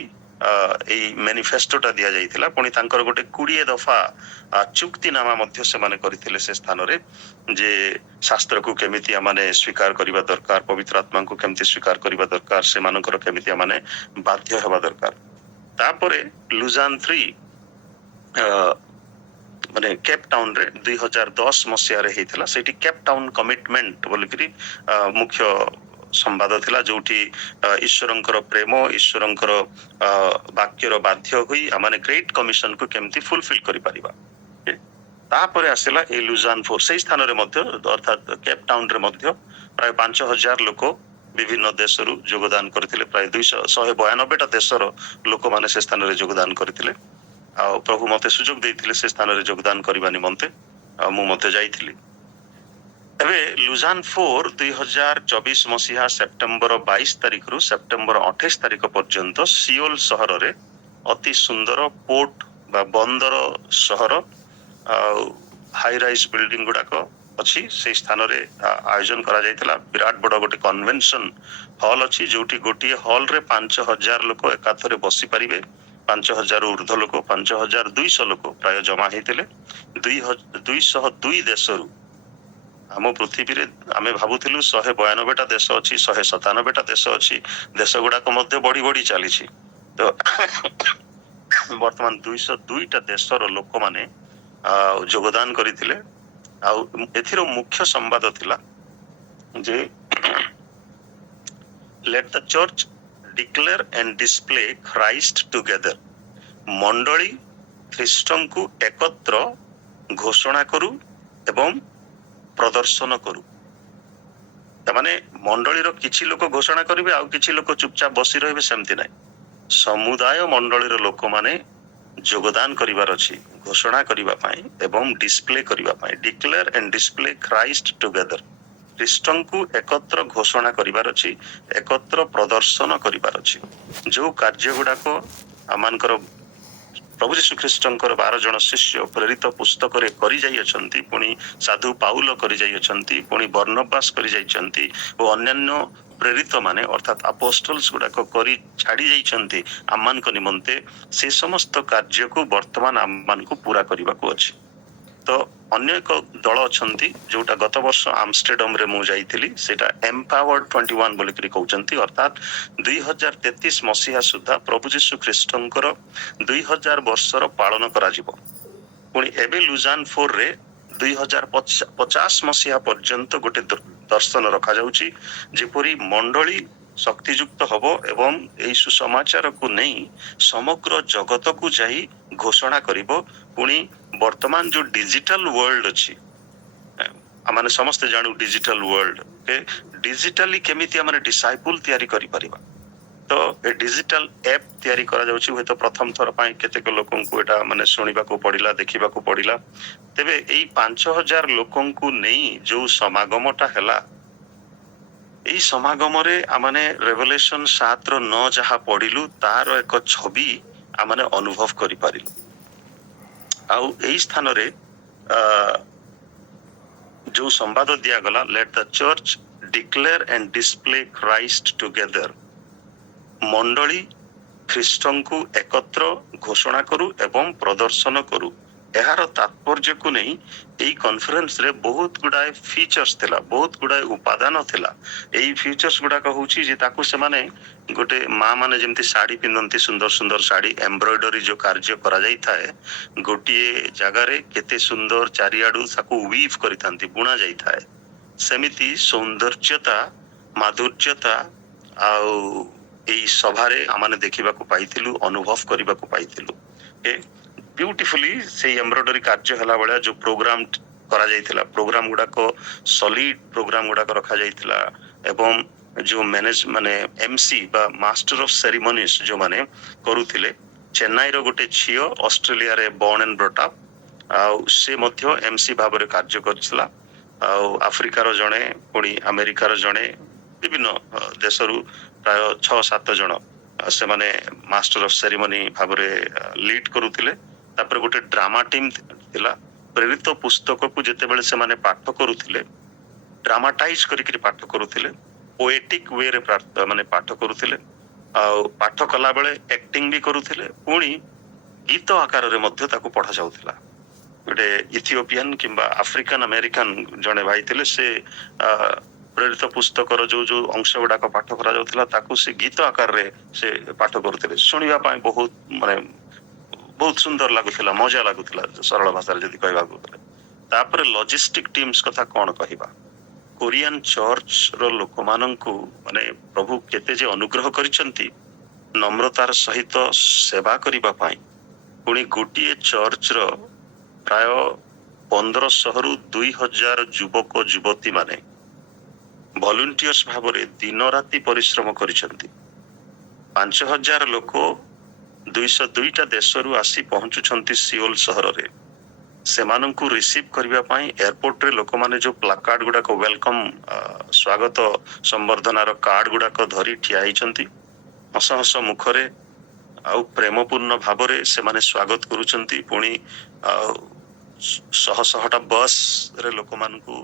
ଏଇ ମ୍ୟାନିଫେଷ୍ଟୋଟା ଦିଆଯାଇଥିଲା। ପୁଣି ତାଙ୍କର ଗୋଟେ 20 ଦଫା ଚୁକ୍ତିନାମା ମଧ୍ୟ ସେମାନେ କରିଥିଲେ ସେ ସ୍ଥାନରେ, ଯେ ଶାସ୍ତ୍ରକୁ କେମିତି ଆମମାନେ ସ୍ୱୀକାର କରିବା ଦରକାର, ପବିତ୍ର ଆତ୍ମାଙ୍କୁ କେମିତି ସ୍ୱୀକାର କରିବା ଦରକାର, ସେମାନଙ୍କର କେମିତି ଆମମାନେ ବାଧ୍ୟ ହେବା ଦରକାର। ତାପରେ ଲୁଜାନ୍ 3 ମାନେ କେପ୍ ଟାଉନରେ 2010 ମସିହାରେ ହେଇଥିଲା। ସେଇଠି କେପ୍ ଟାଉନ କମିଟମେଣ୍ଟ ବୋଲିକିରି ମୁଖ୍ୟ ସମ୍ବାଦ ଥିଲା, ଯୋଉଠି ଈଶ୍ୱରଙ୍କର ପ୍ରେମ, ଈଶ୍ୱରଙ୍କର ବାକ୍ୟର ବାଧ୍ୟ ହୋଇ ଆମମାନେ ଗ୍ରେଟ୍ କମିଶନକୁ କେମିତି ଫୁଲଫିଲ୍ କରିପାରିବା। ତାପରେ ଆସିଲା ଏଇ ଲୁଜାନ୍ 4, ସେଇ ସ୍ଥାନରେ ମଧ୍ୟ ଅର୍ଥାତ୍ କେପ୍ ଟାଉନରେ ମଧ୍ୟ ପ୍ରାୟ 5000 ଲୋକ ବିଭିନ୍ନ ଦେଶରୁ ଯୋଗଦାନ କରିଥିଲେ। ପ୍ରାୟ 192ଟା ଦେଶର ଲୋକମାନେ ସେ ସ୍ଥାନରେ ଯୋଗଦାନ କରିଥିଲେ। ଆଉ ପ୍ରଭୁ ମତେ ସୁଯୋଗ ଦେଇଥିଲେ ସେ ସ୍ଥାନରେ ଯୋଗଦାନ କରିବା ନିମନ୍ତେ, ଆଉ ମୁଁ ମଧ୍ୟ ଯାଇଥିଲି। ଏବେ ଲୁଜାନ୍ 4 2024 ମସିହା ସେପ୍ଟେମ୍ବର 22 ତାରିଖରୁ ସେପ୍ଟେମ୍ବର 28 ତାରିଖ ପର୍ଯ୍ୟନ୍ତ ସିଓଲ ସହରରେ ଅତି ସୁନ୍ଦର ପୋର୍ଟ ବା ବନ୍ଦର ସହର, ଆଉ ହାଇରାଇଜ୍ ବିଲ୍ଡିଂ ଗୁଡାକ ଅଛି, ସେଇ ସ୍ଥାନରେ ଆୟୋଜନ କରାଯାଇଥିଲା। ବିରାଟ ବଡ ଗୋଟେ କନଭେନସନ ହଲ୍ ଅଛି, ଯୋଉଠି ଗୋଟିଏ ହଲରେ 5000 ଲୋକ ଏକାଥରେ ବସି ପାରିବେ। 5000 ଉର୍ଦ୍ଧ୍ୱ ଲୋକ, 5200 ଲୋକ ପ୍ରାୟ ଜମା ହେଇଥିଲେ। 202 ଦେଶରୁ, ଆମ ପୃଥିବୀରେ ଆମେ ଭାବୁଥିଲୁ 192ଟା ଦେଶ ଅଛି, 197ଟା ଦେଶ ଅଛି, ଦେଶ ଗୁଡାକ ମଧ୍ୟ ବଢି ବଢି ଚାଲିଛି। ତ ବର୍ତ୍ତମାନ 202ଟା ଦେଶର ଲୋକମାନେ ଯୋଗଦାନ କରିଥିଲେ। ଆଉ ଏଥିର ମୁଖ୍ୟ ସମ୍ବାଦ ଥିଲା ଯେ let the church declare and display Christ together, ମଣ୍ଡଳୀ ଖ୍ରୀଷ୍ଟଙ୍କୁ ଏକତ୍ର ଘୋଷଣା କରୁ ଏବଂ ପ୍ରଦର୍ଶନ କରୁ। ତାମାନେ ମଣ୍ଡଳୀର କିଛି ଲୋକ ଘୋଷଣା କରିବେ, ଆଉ କିଛି ଲୋକ ଚୁପଚାପ ବସି ରହିବେ, ସେମିତି ନାହିଁ। ସମୁଦାୟ ମଣ୍ଡଳୀର ଲୋକମାନେ ଯୋଗଦାନ କରିବାର ଅଛି ଘୋଷଣା କରିବା ପାଇଁ ଏବଂ ଡିସପ୍ଲେ କରିବା ପାଇଁ। Declare and display Christ together, ଖ୍ରୀଷ୍ଟଙ୍କୁ ଏକତ୍ର ଘୋଷଣା କରିବାର ଅଛି, ଏକତ୍ର ପ୍ରଦର୍ଶନ କରିବାର ଅଛି। ଯୋଉ କାର୍ଯ୍ୟ ଗୁଡାକ ଆମମାନଙ୍କର ପ୍ରଭୁ ଯୀଶୁ ଖ୍ରୀଷ୍ଟଙ୍କର 12 ଜଣ ଶିଷ୍ୟ ପ୍ରେରିତ ପୁସ୍ତକରେ କରି ଯାଇଅଛନ୍ତି, ପୁଣି ସାଧୁ ପାଉଲ କରି ଯାଇଅଛନ୍ତି, ପୁଣି ବର୍ଣ୍ଣବାସ କରି ଯାଇଛନ୍ତି, ଓ ଅନ୍ୟାନ୍ୟ ପ୍ରେରିତ ମାନେ ଅର୍ଥାତ୍ ଆପୋଷ୍ଟଲ୍ସ ଗୁଡାକ କରି ଛାଡି ଯାଇଛନ୍ତି ଆମମାନଙ୍କ ନିମନ୍ତେ, ସେ ସମସ୍ତ କାର୍ଯ୍ୟକୁ ବର୍ତ୍ତମାନ ଆମମାନଙ୍କୁ ପୁରା କରିବାକୁ ଅଛି। ତ ଅନ୍ୟ ଏକ ଦଳ ଅଛନ୍ତି ଯୋଉଟା ଗତ ବର୍ଷ ଆମଷ୍ଟରଡାମରେ ମୁଁ ଯାଇଥିଲି, ସେଇଟା ଏମ୍ପାୱାର୍ଡ 21 ବୋଲିକିରି କହୁଛନ୍ତି, ଅର୍ଥାତ୍ 2033 ମସିହା ସୁଦ୍ଧା ପ୍ରଭୁ ଯୀଶୁ ଖ୍ରୀଷ୍ଟଙ୍କର 2000 ବର୍ଷର ପାଳନ କରାଯିବ। ପୁଣି ଏବେ ଲୁଜାନ୍ 4ରେ 2050 ମସିହା ପର୍ଯ୍ୟନ୍ତ ଗୋଟେ ଦର୍ଶନ ରଖାଯାଉଛି, ଯେପରି ମଣ୍ଡଳୀ ଶକ୍ତିଯୁକ୍ତ ହବ ଏବଂ ଏହି ସୁସମାଚାରକୁ ନେଇ ସମଗ୍ର ଜଗତକୁ ଯାଇ ଘୋଷଣା କରିବ। ପୁଣି ବର୍ତ୍ତମାନ ଯୋଉ ଡିଜିଟାଲ ୱାର୍ଲଡ ଅଛି, ଆମେ ସମସ୍ତେ ଜାଣୁ ଡିଜିଟାଲ ୱାର୍ଲଡ, ଡିଜିଟାଲି କେମିତି ଆମେ ଡିସାଇପୁଲ ତିଆରି କରିପାରିବା। ତ ଏ ଡିଜିଟାଲ ଆପ ତିଆରି କରାଯାଉଛି। ହୁଏତ ପ୍ରଥମ ଥର ପାଇଁ କେତେକ ଲୋକଙ୍କୁ ଏଟା ମାନେ ଶୁଣିବାକୁ ପଡିଲା, ଦେଖିବାକୁ ପଡିଲା। ତେବେ ଏଇ 5000 ଲୋକଙ୍କୁ ନେଇ ଯୋଉ ସମାଗମଟା ହେଲା, ଏଇ ସମାଗମରେ ଆମମାନେ ରେଭେଲେସନ 7:9 ଯାହା ପଢିଲୁ ତାର ଏକ ଛବି ଆମମାନେ ଅନୁଭବ କରିପାରିଲୁ। ଆଉ ଏଇ ସ୍ଥାନରେ ଯୋଉ ସମ୍ବାଦ ଦିଆଗଲା, let the church declare and display Christ together, ମଣ୍ଡଳୀ ଖ୍ରୀଷ୍ଟଙ୍କୁ ଏକତ୍ର ଘୋଷଣା କରୁ ଏବଂ ପ୍ରଦର୍ଶନ କରୁ। ଏହାର ତାତ୍ପର୍ଯ୍ୟକୁ ନେଇ ଏଇ କନଫରେନ୍ସରେ ବହୁତ ଗୁଡାଏ ଫିଚର୍ସ ଥିଲା, ବହୁତ ଗୁଡାଏ ଉପାଦାନ ଥିଲା। ଏଇ ଫିଚର୍ସ ଗୁଡାକ ହଉଛି ଯେ ତାକୁ ସେମାନେ ଗୋଟେ ମା ମାନେ ଯେମିତି ଶାଢୀ ପିନ୍ଧନ୍ତି, ସୁନ୍ଦର ସୁନ୍ଦର ଶାଢୀ, ଏମ୍ବ୍ରଏଡରୀ ଯୋଉ କାର୍ଯ୍ୟ କରାଯାଇଥାଏ, ଗୋଟିଏ ଜାଗାରେ କେତେ ସୁନ୍ଦର ଚାରିଆଡୁ ତାକୁ ୱିଭ୍ କରିଥାନ୍ତି, ବୁଣା ଯାଇଥାଏ। ସେମିତି ସୌନ୍ଦର୍ଯ୍ୟତା, ମାଧୁର୍ଯ୍ୟତା ଆଉ ଏଇ ସଭାରେ ଆମମାନେ ଦେଖିବାକୁ ପାଇଥିଲୁ, ଅନୁଭବ କରିବାକୁ ପାଇଥିଲୁ। ବ୍ୟୁଟିଫୁଲି ସେଇ ଏମ୍ବ୍ରଏଡରୀ କାର୍ଯ୍ୟ ହେଲା ଭଳିଆ ଯୋଉ ପ୍ରୋଗ୍ରାମ କରାଯାଇଥିଲା। ପ୍ରୋଗ୍ରାମ ଗୁଡାକ ସଲିଡ ପ୍ରୋଗ୍ରାମ ଗୁଡାକ ରଖାଯାଇଥିଲା ଏବଂ ଯୋଉ ମ୍ୟାନେଜ ମାନେ ଏମସି ବା ମାଷ୍ଟର ଅଫ ସେରିମୋନିଜ ଯୋଉମାନେ କରୁଥିଲେ, ଚେନ୍ନାଇର ଗୋଟେ ଝିଅ ଅଷ୍ଟ୍ରେଲିଆରେ ବର୍ନ ଆଣ୍ଡ ବ୍ରଟ୍ ଅପ୍, ଆଉ ସେ ମଧ୍ୟ ଏମସି ଭାବରେ କାର୍ଯ୍ୟ କରିଥିଲା। ଆଉ ଆଫ୍ରିକାର ଜଣେ, ପୁଣି ଆମେରିକାର ଜଣେ, ବିଭିନ୍ନ ଦେଶରୁ ପ୍ରାୟ 6-7 ଜଣ ସେମାନେ ମାଷ୍ଟର ଅଫ ସେରିମୋନି ଭାବରେ ଲିଡ କରୁଥିଲେ। ତାପରେ ଗୋଟେ ଡ୍ରାମା ଟିମ୍ ଥିଲା। ପ୍ରେରିତ ପୁସ୍ତକକୁ ଯେତେବେଳେ ସେମାନେ ପାଠ କରୁଥିଲେ, ଡ୍ରାମାଟାଇଜ କରିକି ପାଠ କରୁଥିଲେ, ପୋଏଟିକ ୱେରେ ମାନେ ପାଠ କରୁଥିଲେ, ଆଉ ପାଠ କଲା ବେଳେ ଆକ୍ଟିଂ ବି କରୁଥିଲେ, ପୁଣି ଗୀତ ଆକାରରେ ମଧ୍ୟ ତାକୁ ପଢା ଯାଉଥିଲା। ଗୋଟେ ଇଥିଓପିଆନ କିମ୍ବା ଆଫ୍ରିକାନ ଆମେରିକାନ ଜଣେ ଭାଇ ଥିଲେ, ସେ ପ୍ରେରିତ ପୁସ୍ତକର ଯୋଉ ଯୋଉ ଅଂଶ ଗୁଡାକ ପାଠ କରାଯାଉଥିଲା ତାକୁ ସେ ଗୀତ ଆକାରରେ ସେ ପାଠ କରୁଥିଲେ। ଶୁଣିବା ପାଇଁ ବହୁତ ସୁନ୍ଦର ଲାଗୁଥିଲା, ମଜା ଲାଗୁଥିଲା ସରଳ ଭାଷାରେ ଯଦି କହିବାକୁ ଗଲେ। ତାପରେ ଲଜିଷ୍ଟିକ ଟିମ୍ସ କଥା କଣ କହିବା। କୋରିଆନ ଚର୍ଚ୍ଚ ର ଲୋକମାନଙ୍କୁ ମାନେ ପ୍ରଭୁ କେତେ ଯେ ଅନୁଗ୍ରହ କରିଛନ୍ତି ନମ୍ରତାର ସହିତ ସେବା କରିବା ପାଇଁ। ପୁଣି ଗୋଟିଏ ଚର୍ଚ୍ଚର ପ୍ରାୟ 1500ରୁ 2000 ଯୁବକ ଯୁବତୀ ମାନେ ଭଲଣ୍ଟିୟର୍ସ ଭାବରେ ଦିନ ରାତି ପରିଶ୍ରମ କରିଛନ୍ତି। 5000 ଲୋକ 202ଟା ଦେଶରୁ ଆସି ପହଞ୍ଚୁଛନ୍ତି ସିଓଲ ସହରରେ। ସେମାନଙ୍କୁ ରିସିଭ କରିବା ପାଇଁ ଏୟାରପୋର୍ଟରେ ଲୋକମାନେ ଯୋଉ ପ୍ଲାକାର୍ଡ ଗୁଡାକ, ୱେଲକମ ସ୍ୱାଗତ ସମ୍ବର୍ଦ୍ଧନାର କାର୍ଡ ଗୁଡାକ ଧରି ଠିଆ ହେଇଛନ୍ତି, ହସ ହସ ମୁଖରେ ଆଉ ପ୍ରେମପୂର୍ଣ୍ଣ ଭାବରେ ସେମାନେ ସ୍ୱାଗତ କରୁଛନ୍ତି। ପୁଣି ଶହ ଶହଟା ବସ୍ ରେ ଲୋକମାନଙ୍କୁ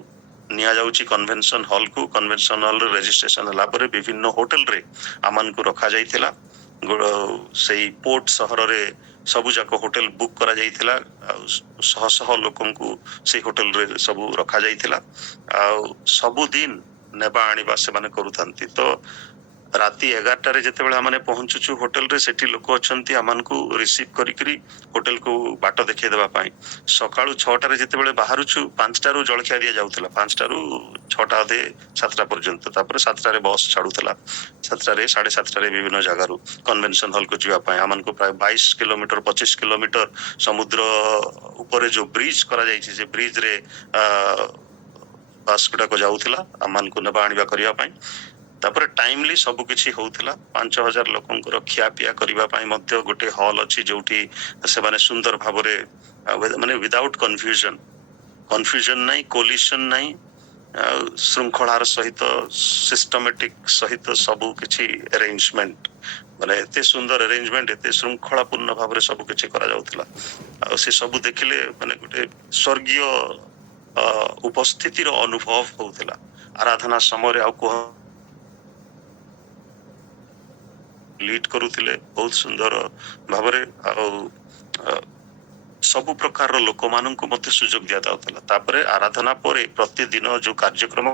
ନିଆଯାଉଛି କନଭେନସନ ହଲକୁ। କନଭେନସନ ହଲରେ ରେଜିଷ୍ଟ୍ରେସନ ହେଲା ପରେ ବିଭିନ୍ନ ହୋଟେଲରେ ଆମମାନଙ୍କୁ ରଖାଯାଇଥିଲା। ସେଇ ପୋର୍ଟ ସହରରେ ସବୁ ଯାକ ହୋଟେଲ ବୁକ୍ କରାଯାଇଥିଲା, ଆଉ ଶହ ଶହ ଲୋକଙ୍କୁ ସେଇ ହୋଟେଲରେ ସବୁ ରଖାଯାଇଥିଲା। ଆଉ ସବୁଦିନ ନେବା ଆଣିବା ସେମାନେ କରୁଥାନ୍ତି। ତ ରାତି 11ଟାରେ ଯେତେବେଳେ ଆମେ ପହଞ୍ଚୁଛୁ ହୋଟେଲରେ, ସେଠି ଲୋକ ଅଛନ୍ତି ଆମମାନଙ୍କୁ ରିସିଭ କରିକିରି ହୋଟେଲକୁ ବାଟ ଦେଖେଇ ଦେବା ପାଇଁ। ସକାଳୁ 6ଟାରେ ଯେତେବେଳେ ବାହାରୁଛୁ, 5ଟାରୁ ଜଳଖିଆ ଦିଆଯାଉଥିଲା, 5ଟାରୁ 6ଟା ଅଧେ 7ଟା ପର୍ଯ୍ୟନ୍ତ। ତାପରେ 7ଟାରେ ବସ୍ ଛାଡୁଥିଲା, 7ଟାରେ 7:30ଟାରେ ବିଭିନ୍ନ ଜାଗାରୁ କନଭେନସନ ହଲକୁ ଯିବା ପାଇଁ। ଆମମାନଙ୍କୁ ପ୍ରାୟ 22 କିଲୋମିଟର 25 କିଲୋମିଟର ସମୁଦ୍ର ଉପରେ ଯୋଉ ବ୍ରିଜ କରାଯାଇଛି, ସେ ବ୍ରିଜରେ ବସ୍ ଗୁଡାକ ଯାଉଥିଲା ଆମମାନଙ୍କୁ ନେବା ଆଣିବା କରିବା ପାଇଁ। ତାପରେ ଟାଇମଲି ସବୁ କିଛି ହଉଥିଲା। 5000 ଲୋକଙ୍କର ଖିଆପିଆ କରିବା ପାଇଁ ମଧ୍ୟ ଗୋଟେ ହଲ୍ ଅଛି, ଯୋଉଠି ସେମାନେ ସୁନ୍ଦର ଭାବରେ ମାନେ ୱିଦାଉଟ୍ କନଫ୍ୟୁଜନ ନାହିଁ, କୋଲିସନ ନାହିଁ, ଶୃଙ୍ଖଳାର ସହିତ ସିଷ୍ଟମେଟିକ ସହିତ ସବୁ କିଛି ଆରେଞ୍ଜମେଣ୍ଟ, ମାନେ ଏତେ ସୁନ୍ଦର ଆରେଞ୍ଜମେଣ୍ଟ, ଏତେ ଶୃଙ୍ଖଳାପୂର୍ଣ୍ଣ ଭାବରେ ସବୁ କିଛି କରାଯାଉଥିଲା। ଆଉ ସେ ସବୁ ଦେଖିଲେ ମାନେ ଗୋଟେ ସ୍ୱର୍ଗୀୟ ଉପସ୍ଥିତିର ଅନୁଭବ ହଉଥିଲା ଆରାଧନା ସମୟରେ। ଆଉ ଲିଡ୍ କରୁଥିଲେ ବହୁତ ସୁନ୍ଦର ଭାବରେ, ଆଉ ସବୁ ପ୍ରକାରର ଲୋକମାନଙ୍କୁ ମଧ୍ୟ ସୁଯୋଗ ଦିଆଯାଉଥିଲା। ତାପରେ ଆରାଧନା ପରେ ପ୍ରତିଦିନ ଯୋଉ କାର୍ଯ୍ୟକ୍ରମ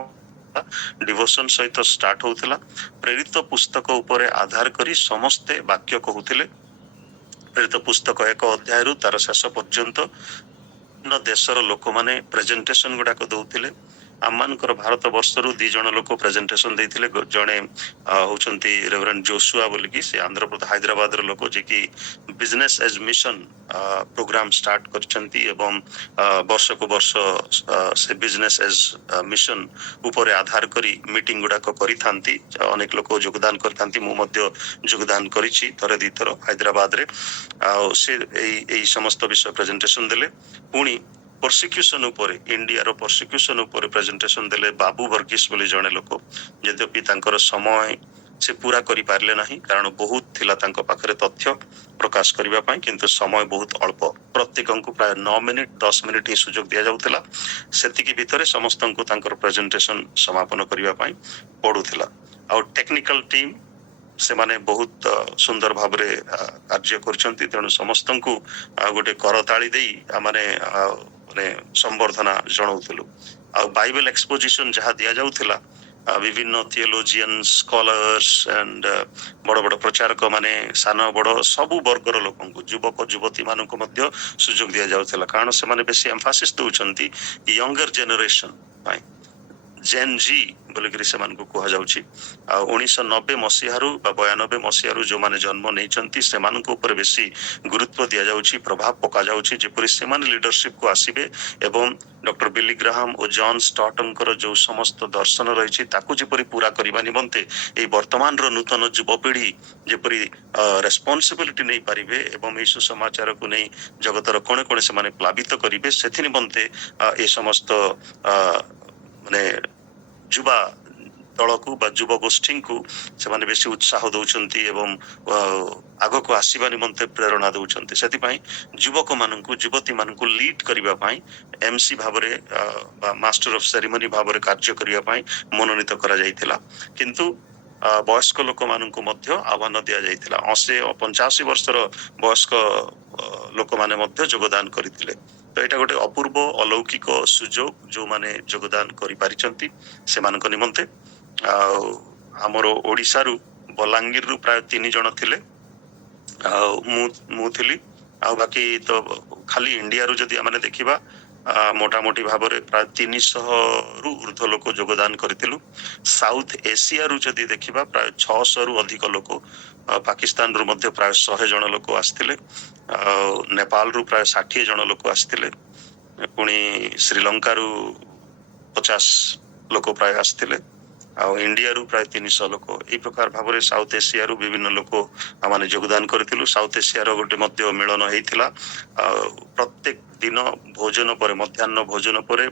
ଡିଭୋସନ ସହିତ ଷ୍ଟାର୍ଟ ହଉଥିଲା, ପ୍ରେରିତ ପୁସ୍ତକ ଉପରେ ଆଧାର କରି ସମସ୍ତେ ବାକ୍ୟ କହୁଥିଲେ। ପ୍ରେରିତ ପୁସ୍ତକ 1 ଅଧ୍ୟାୟରୁ ତାର ଶେଷ ପର୍ଯ୍ୟନ୍ତ ଦେଶର ଲୋକମାନେ ପ୍ରେଜେଣ୍ଟେସନ ଗୁଡାକ ଦଉଥିଲେ। ଆମମାନଙ୍କର ଭାରତ ବର୍ଷରୁ 2 ଜଣ ଲୋକ ପ୍ରେଜେଣ୍ଟେସନ ଦେଇଥିଲେ। ଜଣେ ହଉଛନ୍ତି ରେଭରେଣ୍ଡ ଜୋସୁଆ ବୋଲିକି, ସେ ଆନ୍ଧ୍ରପ୍ରଦେଶ ହାଇଦ୍ରାବାଦର ଲୋକ, ଯିଏକି business as mission program start କରିଛନ୍ତି ଏବଂ ବର୍ଷକୁ ବର୍ଷ ସେ ବିଜନେସ ଏଜ ମିଶନ ଉପରେ ଆଧାର କରି ମିଟିଂ ଗୁଡାକ କରିଥାନ୍ତି। ଅନେକ ଲୋକ ଯୋଗଦାନ କରିଥାନ୍ତି, ମୁଁ ମଧ୍ୟ ଯୋଗଦାନ କରିଛି ଥରେ 2 ଥର ହାଇଦ୍ରାବାଦରେ। ଆଉ ସେ ଏଇ ସମସ୍ତ ବିଷୟ ପ୍ରେଜେଣ୍ଟେସନ ଦେଲେ। ପୁଣି ପରସିକ୍ୟୁସନ ଉପରେ, ଇଣ୍ଡିଆର ପରସିକ୍ୟୁସନ ଉପରେ ପ୍ରେଜେଣ୍ଟେସନ ଦେଲେ ବାବୁ ବର୍ଗିସ ବୋଲି ଜଣେ ଲୋକ। ଯଦ୍ୟପି ତାଙ୍କର ସମୟ ସେ ପୁରା କରିପାରିଲେ ନାହିଁ, କାରଣ ବହୁତ ଥିଲା ତାଙ୍କ ପାଖରେ ତଥ୍ୟ ପ୍ରକାଶ କରିବା ପାଇଁ, କିନ୍ତୁ ସମୟ ବହୁତ ଅଳ୍ପ। ପ୍ରତ୍ୟେକଙ୍କୁ ପ୍ରାୟ 9 ମିନିଟ 10 ମିନିଟ ହିଁ ସୁଯୋଗ ଦିଆଯାଉଥିଲା। ସେତିକି ଭିତରେ ସମସ୍ତଙ୍କୁ ତାଙ୍କର ପ୍ରେଜେଣ୍ଟେସନ ସମାପନ କରିବା ପାଇଁ ପଡୁଥିଲା। ଆଉ ଟେକ୍ନିକାଲ ଟିମ୍ ସେମାନେ ବହୁତ ସୁନ୍ଦର ଭାବରେ କାର୍ଯ୍ୟ କରିଛନ୍ତି। ତେଣୁ ସମସ୍ତଙ୍କୁ ଗୋଟେ କରତାଳି ଦେଇ ମାନେ ସମ୍ବର୍ଦ୍ଧନା ଜଣାଉଥିଲୁ। ଆଉ ବାଇବେଲ ଏକ୍ସପୋଜିସନ ଯାହା ଦିଆଯାଉଥିଲା, ବିଭିନ୍ନ ଥିଓଲୋଜିଆନ ସ୍କଲାର୍ସ ଆଣ୍ଡ ବଡ ବଡ ପ୍ରଚାରକ ମାନେ, ସାନ ବଡ ସବୁ ବର୍ଗର ଲୋକଙ୍କୁ, ଯୁବକ ଯୁବତୀ ମାନଙ୍କୁ ମଧ୍ୟ ସୁଯୋଗ ଦିଆଯାଉଥିଲା, କାରଣ ସେମାନେ ବେଶୀ ଏମ୍ଫାସିସ୍ ଦଉଛନ୍ତି ୟଙ୍ଗର ଜେନେରେସନ ପାଇଁ। ଜେନ୍ ଜି ବୋଲିକିରି ସେମାନଙ୍କୁ କୁହାଯାଉଛି। ଆଉ 1990 ମସିହାରୁ ବା 92 ମସିହାରୁ ଯୋଉମାନେ ଜନ୍ମ ନେଇଛନ୍ତି ସେମାନଙ୍କ ଉପରେ ବେଶୀ ଗୁରୁତ୍ୱ ଦିଆଯାଉଛି, ପ୍ରଭାବ ପକାଯାଉଛି, ଯେପରି ସେମାନେ ଲିଡରସିପକୁ ଆସିବେ ଏବଂ ଡକ୍ଟର ବିଲି ଗ୍ରାହାମ ଓ ଜନ୍ ଷ୍ଟଟଙ୍କର ଯୋଉ ସମସ୍ତ ଦର୍ଶନ ରହିଛି ତାକୁ ଯେପରି ପୁରା କରିବା ନିମନ୍ତେ ଏଇ ବର୍ତ୍ତମାନର ନୂତନ ଯୁବପିଢି ଯେପରି ରେସ୍ପନ୍ସିବିଲିଟି ନେଇପାରିବେ ଏବଂ ଏହି ସୁସମାଚାରକୁ ନେଇ ଜଗତର କୋଣେ କୋଣେ ସେମାନେ ପ୍ଲାବିତ କରିବେ, ସେଥି ନିମନ୍ତେ ଏ ସମସ୍ତ ମାନେ ଯୁବା ଦଳକୁ ବା ଯୁବ ଗୋଷ୍ଠୀଙ୍କୁ ସେମାନେ ବେଶୀ ଉତ୍ସାହ ଦଉଛନ୍ତି ଏବଂ ଆଗକୁ ଆସିବା ନିମନ୍ତେ ପ୍ରେରଣା ଦଉଛନ୍ତି। ସେଥିପାଇଁ ଯୁବକମାନଙ୍କୁ ଯୁବତୀମାନଙ୍କୁ ଲିଡ୍ କରିବା ପାଇଁ ଏମସି ଭାବରେ ବା ମାଷ୍ଟର ଅଫ ସେରିମନି ଭାବରେ କାର୍ଯ୍ୟ କରିବା ପାଇଁ ମନୋନୀତ କରାଯାଇଥିଲା। କିନ୍ତୁ ବୟସ୍କ ଲୋକମାନଙ୍କୁ ମଧ୍ୟ ଆହ୍ୱାନ ଦିଆଯାଇଥିଲା। 85 ବର୍ଷର ବୟସ୍କ ଲୋକମାନେ ମଧ୍ୟ ଯୋଗଦାନ କରିଥିଲେ। ତ ଏଇଟା ଗୋଟେ ଅପୂର୍ବ ଅଲୌକିକ ସୁଯୋଗ ଯୋଉମାନେ ଯୋଗଦାନ କରିପାରିଛନ୍ତି ସେମାନଙ୍କ ନିମନ୍ତେ। ଆଉ ଆମର ଓଡିଶାରୁ ବଲାଙ୍ଗୀରରୁ ପ୍ରାୟ 3 ଜଣ ଥିଲେ, ଆଉ ମୁଁ ଥିଲି, ଆଉ ବାକି ତ ଖାଲି ଇଣ୍ଡିଆରୁ ଯଦି ଆମେ ଦେଖିବା ମୋଟାମୋଟି ଭାବରେ ପ୍ରାୟ 300ରୁ ଉର୍ଦ୍ଧ୍ୱ ଲୋକ ଯୋଗଦାନ କରିଥିଲୁ। ସାଉଥ ଏସିଆରୁ ଯଦି ଦେଖିବା ପ୍ରାୟ 600ରୁ ଅଧିକ ଲୋକ, ପାକିସ୍ତାନରୁ ମଧ୍ୟ ପ୍ରାୟ 100 ଜଣ ଲୋକ ଆସିଥିଲେ, ଆଉ ନେପାଳରୁ ପ୍ରାୟ 60 ଜଣ ଲୋକ ଆସିଥିଲେ, ପୁଣି ଶ୍ରୀଲଙ୍କାରୁ 50 ଲୋକ ପ୍ରାୟ ଆସିଥିଲେ, ଆଉ ଇଣ୍ଡିଆରୁ ପ୍ରାୟ 300 ଲୋକ। ଏଇ ପ୍ରକାର ଭାବରେ ସାଉଥ ଏସିଆରୁ ବିଭିନ୍ନ ଲୋକ ଆମେ ଯୋଗଦାନ କରିଥିଲୁ। ସାଉଥ ଏସିଆର ଗୋଟେ ମଧ୍ୟ ମିଳନ ହେଇଥିଲା। ଆଉ ପ୍ରତ୍ୟେକ ଦିନ ଭୋଜନ ପରେ, ମଧ୍ୟାହ୍ନ ଭୋଜନ ପରେ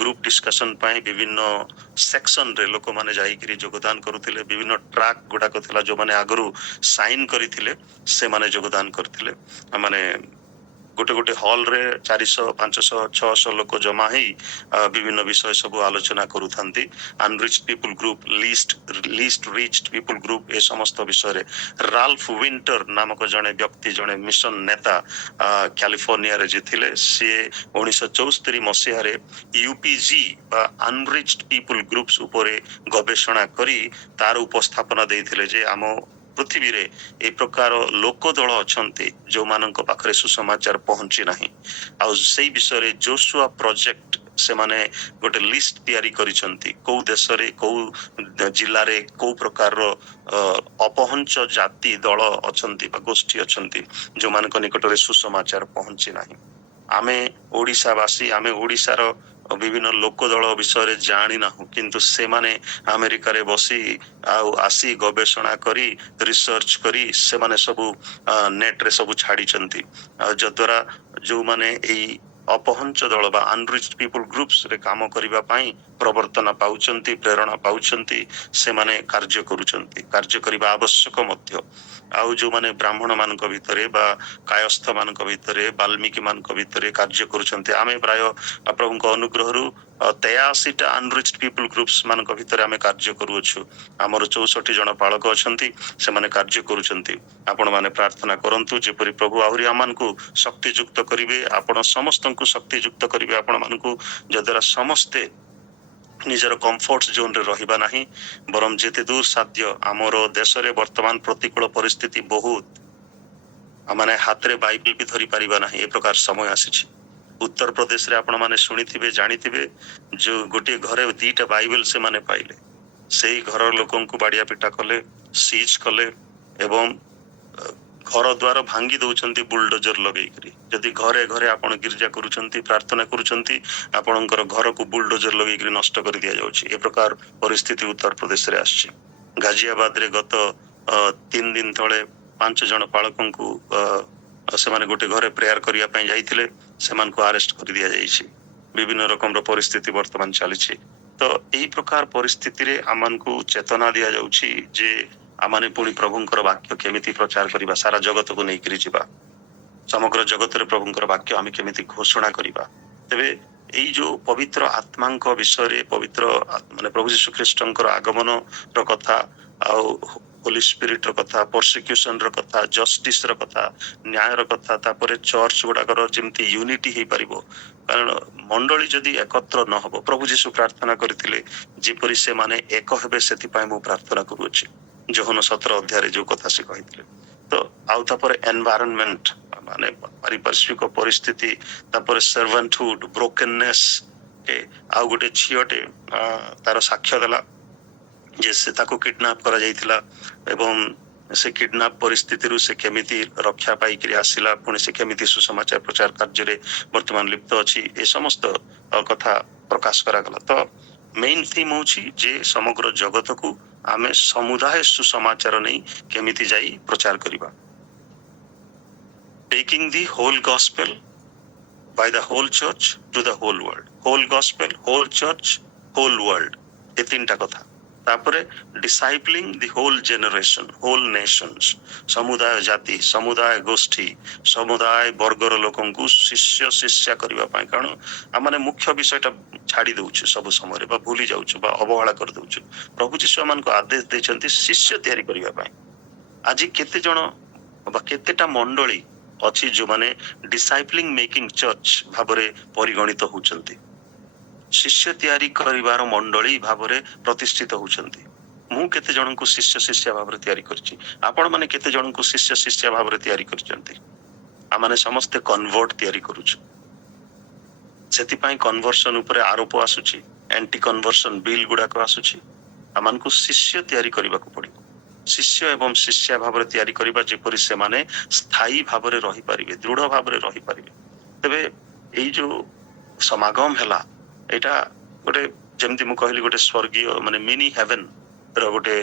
ଗ୍ରୁପ ଡିସ୍କସନ ପାଇଁ ବିଭିନ୍ନ ସେକ୍ସନରେ ଲୋକମାନେ ଯାଇକିରି ଯୋଗଦାନ କରୁଥିଲେ। ବିଭିନ୍ନ ଟ୍ରାକ୍ ଗୁଡାକ ଥିଲା, ଯୋଉମାନେ ଆଗରୁ ସାଇନ୍ କରିଥିଲେ ସେମାନେ ଯୋଗଦାନ କରିଥିଲେ। ମାନେ ଗୋଟେ ହଲରେ 400, 500, 600 ଲୋକ ଜମା ହେଇ ବିଭିନ୍ନ ବିଷୟ ସବୁ ଆଲୋଚନା କରୁଥାନ୍ତି। ଅନରିଚ୍ଡ ପିପୁଲ ଗ୍ରୁପ, লিস্ট রিচড পিপুল গ্রুপ, ଏ ସମସ୍ତ ବିଷୟରେ ରାଲ୍ଫ ୱିଣ୍ଟର ନାମକ ଜଣେ ବ୍ୟକ୍ତି, ଜଣେ ମିଶନ ନେତା କ୍ୟାଲିଫର୍ଣ୍ଣିଆରେ ଯିଏ ଥିଲେ, ସିଏ 1974 ମସିହାରେ ୟୁପିଜି ବା ଅନରିଚ୍ଡ ପିପୁଲ ଗ୍ରୁପ୍ସ ଉପରେ ଗବେଷଣା କରି ତାର ଉପସ୍ଥାପନା ଦେଇଥିଲେ ଯେ ଆମ ପୃଥିବୀରେ ଏ ପ୍ରକାର ଲୋକ ଦଳ ଅଛନ୍ତି ଯୋଉମାନଙ୍କ ପାଖରେ ସୁସମାଚାର ପହଞ୍ଚି ନାହିଁ। ଆଉ ସେଇ ବିଷୟରେ ଜୋସୁଆ ପ୍ରୋଜେକ୍ଟ ସେମାନେ ଗୋଟେ ଲିଷ୍ଟ ତିଆରି କରିଛନ୍ତି, କୋଉ ଦେଶରେ କୋଉ ଜିଲ୍ଲାରେ କୋଉ ପ୍ରକାରର ଅପହଞ୍ଚ ଜାତି ଦଳ ଅଛନ୍ତି ବା ଗୋଷ୍ଠୀ ଅଛନ୍ତି ଯୋଉମାନଙ୍କ ନିକଟରେ ସୁସମାଚାର ପହଞ୍ଚି ନାହିଁ। ଆମେ ଓଡିଶାବାସୀ, ଆମେ ଓଡିଶାର ବିଭିନ୍ନ ଲୋକ ଦଳ ବିଷୟରେ ଜାଣି ନାହୁଁ, କିନ୍ତୁ ସେମାନେ ଆମେରିକାରେ ବସି ଆଉ ଆସି ଗବେଷଣା କରି ରିସର୍ଚ୍ଚ କରି ସେମାନେ ସବୁ ନେଟରେ ସବୁ ଛାଡିଛନ୍ତି, ଆଉ ଯଦ୍ୱାରା ଯୋଉମାନେ ଏଇ ଅପହଞ୍ଚ ଦଳ ବା ଅନରିଚ୍ଡ ପିପୁଲ ଗ୍ରୁପ୍ସ ରେ କାମ କରିବା ପାଇଁ ପ୍ରବର୍ତ୍ତନ ପାଉଛନ୍ତି, ପ୍ରେରଣା ପାଉଛନ୍ତି, ସେମାନେ କାର୍ଯ୍ୟ କରୁଛନ୍ତି, କାର୍ଯ୍ୟ କରିବା ଆବଶ୍ୟକ ମଧ୍ୟ। ଆଉ ଯୋଉମାନେ ବ୍ରାହ୍ମଣ ମାନଙ୍କ ଭିତରେ ବା କାୟସ୍ଥ ମାନଙ୍କ ଭିତରେ, ବାଲ୍ମୀକି ମାନଙ୍କ ଭିତରେ କାର୍ଯ୍ୟ କରୁଛନ୍ତି, ଆମେ ପ୍ରାୟ ପ୍ରଭୁଙ୍କ ଅନୁଗ୍ରହରୁ 83ଟା ଅନରିଚ୍ଡ ପିପୁଲ ଗ୍ରୁପ୍ସ ମାନଙ୍କ ଭିତରେ ଆମେ କାର୍ଯ୍ୟ କରୁଅଛୁ। ଆମର 64 ଜଣ ପାଳକ ଅଛନ୍ତି, ସେମାନେ କାର୍ଯ୍ୟ କରୁଛନ୍ତି। ଆପଣ ମାନେ ପ୍ରାର୍ଥନା କରନ୍ତୁ ଯେପରି ପ୍ରଭୁ ଆହୁରି ଆମମାନଙ୍କୁ ଶକ୍ତି ଯୁକ୍ତ କରିବେ, ଆପଣ ସମସ୍ତଙ୍କୁ ଶକ୍ତି ଯୁକ୍ତ କରିବେ ଆପଣ ମାନଙ୍କୁ, ଯଦ୍ୱାରା ସମସ୍ତେ ନିଜର କମ୍ଫର୍ଟ ଜୋନରେ ରହିବା ନାହିଁ, ବରଂ ଯେତେ ଦୂର ସାଧ୍ୟ ଆମର ଦେଶରେ ବର୍ତ୍ତମାନ ପ୍ରତିକୂଳ ପରିସ୍ଥିତି ବହୁତ, ମାନେ ହାତରେ ବାଇବଲ ବି ଧରି ପାରିବା ନାହିଁ, ଏ ପ୍ରକାର ସମୟ ଆସିଛି। ଉତ୍ତର ପ୍ରଦେଶରେ ଆପଣ ମାନେ ଶୁଣିଥିବେ, ଜାଣିଥିବେ, ଯୋଉ ଗୋଟିଏ ଘରେ 2ଟା ବାଇବଲ ସେମାନେ ପାଇଲେ, ସେଇ ଘରର ଲୋକଙ୍କୁ ବାଡିଆ ପିଟା କଲେ, ସିଜ କଲେ ଏବଂ ଘର ଦ୍ୱାର ଭାଙ୍ଗି ଦଉଛନ୍ତି ବୁଲଡୋଜର ଲଗେଇକରି। ଯଦି ଘରେ ଘରେ ଆପଣ ଗିର୍ଜା କରୁଛନ୍ତି, ପ୍ରାର୍ଥନା କରୁଛନ୍ତି, ଆପଣଙ୍କର ଘରକୁ ବୁଲଡୋଜର ଲଗେଇକରି ନଷ୍ଟ କରି ଦିଆଯାଉଛି। ଏ ପ୍ରକାର ପରିସ୍ଥିତି ଉତ୍ତର ପ୍ରଦେଶରେ ଆସିଛି। ଗାଜିଆବାଦରେ ଗତ 3 ଦିନ ତଳେ 5 ଜଣ ପାଳକଙ୍କୁ ସେମାନେ ଗୋଟେ ଘରେ ପ୍ରେୟାର କରିବା ପାଇଁ ଯାଇଥିଲେ, ସେମାନଙ୍କୁ ଆରେଷ୍ଟ କରି ଦିଆଯାଇଛି। ବିଭିନ୍ନ ରକମର ପରିସ୍ଥିତି ବର୍ତ୍ତମାନ ଚାଲିଛି। ତ ଏହି ପ୍ରକାର ପରିସ୍ଥିତିରେ ଆମମାନଙ୍କୁ ଚେତନା ଦିଆଯାଉଛି ଯେ ଆମେ ପୁଣି ପ୍ରଭୁଙ୍କର ବାକ୍ୟ କେମିତି ପ୍ରଚାର କରିବା, ସାରା ଜଗତକୁ ନେଇକରି ଯିବା, ସମଗ୍ର ଜଗତରେ ପ୍ରଭୁଙ୍କର ବାକ୍ୟ ଆମେ କେମିତି ଘୋଷଣା କରିବା। ତେବେ ଏଇ ଯୋଉ ପବିତ୍ର ଆତ୍ମାଙ୍କ ବିଷୟରେ, ପବିତ୍ର ମାନେ ପ୍ରଭୁ ଯୀଶୁ ଖ୍ରୀଷ୍ଟଙ୍କର ଆଗମନର କଥା, ଆଉ ହୋଲି ସ୍ପିରିଟ ର କଥା, ପରସିକ୍ୟୁସନ ର କଥା, ଜଷ୍ଟିସ ର କଥା, ନ୍ୟାୟର କଥା, ତାପରେ ଚର୍ଚ୍ଚ ଗୁଡାକର ଯେମିତି ୟୁନିଟି ହେଇପାରିବ। କାରଣ ମଣ୍ଡଳୀ ଯଦି ଏକତ୍ର ନ ହବ, ପ୍ରଭୁ ଯୀଶୁ ପ୍ରାର୍ଥନା କରିଥିଲେ ଯେପରି ସେମାନେ ଏକ ହେବେ, ସେଥିପାଇଁ ମୁଁ ପ୍ରାର୍ଥନା କରୁଅଛି, ଯୋହନ 17 ଅଧ୍ୟାୟରେ ଯୋଉ କଥା ସେ କହିଥିଲେ। ତ ଆଉ ତାପରେ ଏନଭାୟରନମେଣ୍ଟ, ମାନେ ପାରିପାର୍ଶ୍ୱିକ ପରିସ୍ଥିତି, ତାପରେ ସର୍ଭାଣ୍ଟହୁଡ, ବ୍ରୋକେନନେସ, के आउ गोटे झीटे तार साक्ष्य देला जे से ताको किडनैप करा जाइथिला एवं से किडनैप परिस्थिति से केमिति रक्षा पाई करी आसिला पुणी से केमिति सुसमाचार प्रचार कार्य रे वर्तमान लिप्त अछि ए समस्त कथा प्रकाश करा गला। तो मेन थीम होछि जे समग्र जगत को आमे समुदाय सुसमाचार नहीं केमिति जाई प्रचार करिबा। Taking the whole gospel by the whole church to the whole world, whole gospel, whole church, whole world, ये तीनटा कथा। तापरे discipling the whole generation, whole nations, समुदाय जाति, समुदाय गोष्ठी, समुदाय वर्गर लोकन को शिष्य शिष्या करिबा पाई, कारण आमाने मुख्य विषयटा छाड़ी दउछु सब समय रे बा भूली जाउछु बा अवहेला कर दउछु। प्रभु जीशु आमान को आदेश दैछन्ति शिष्य तयारी करिबा पाई। आज केते जण बा केतेटा मंडली अच्छी जो माने डिसाइपलिंग मेकिंग चर्च भाबरे परिगणित होउचंती, शिष्य तयारी करिवार मंडली भाबरे प्रतिष्ठित होउचंती। मु केते जण को शिष्य शिष्य भाबरे तयारी करछि, आपण माने केते जण को शिष्य शिष्य भाबरे तयारी करचंती। आ माने समस्त कन्वर्ट तयारी करूछु, सेति पई कन्वर्सन ऊपर आरोप आसुछि, एंटी कन्वर्सन बिल गुडा को आसुछि। आमान को शिष्य तयारी करबा को पड़िबो, शिष्य एवं शिष्या भाव तैयारी करिबा जेपरि से माने स्थायी भाव रे रही परिबे, दृढ़ भाव रे रही परिबे। तबे एई जो समागम हला एटा गोटे जेमति मु कहली गोटे स्वर्गीय माने मिनी हेवन रो गोटे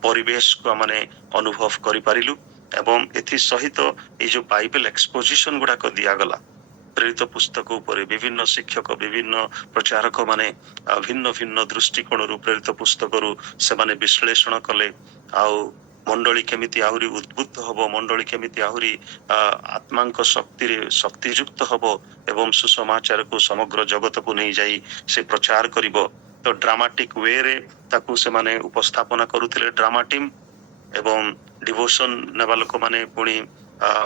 परिवेश को माने अनुभव करि परिलु एवं एथि सहित एई जो बाइबल एक्सपोजिशन गुडा को दिया गला प्रेरित पुस्तक उपरे विभिन्न शिक्षक विभिन्न प्रचारक माने भिन्न भिन्न दृष्टिकोण रु प्रेरित पुस्तक रु से माने विश्लेषण कले आउ मंडली केमिति आहुरी उद्बुद्ध हबो, मंडली केमिति आहुरी आत्मांक शक्ति रे शक्तियुक्त हबो एवं सुसमाचार को समग्र जगत को नहीं जाई से प्रचार करिवो। तो ड्रामाटिक वे रे ताकू से माने उपस्थापना करूथिले ड्रामा टीम एवं डिवोशन नेबा लोक माने पुणी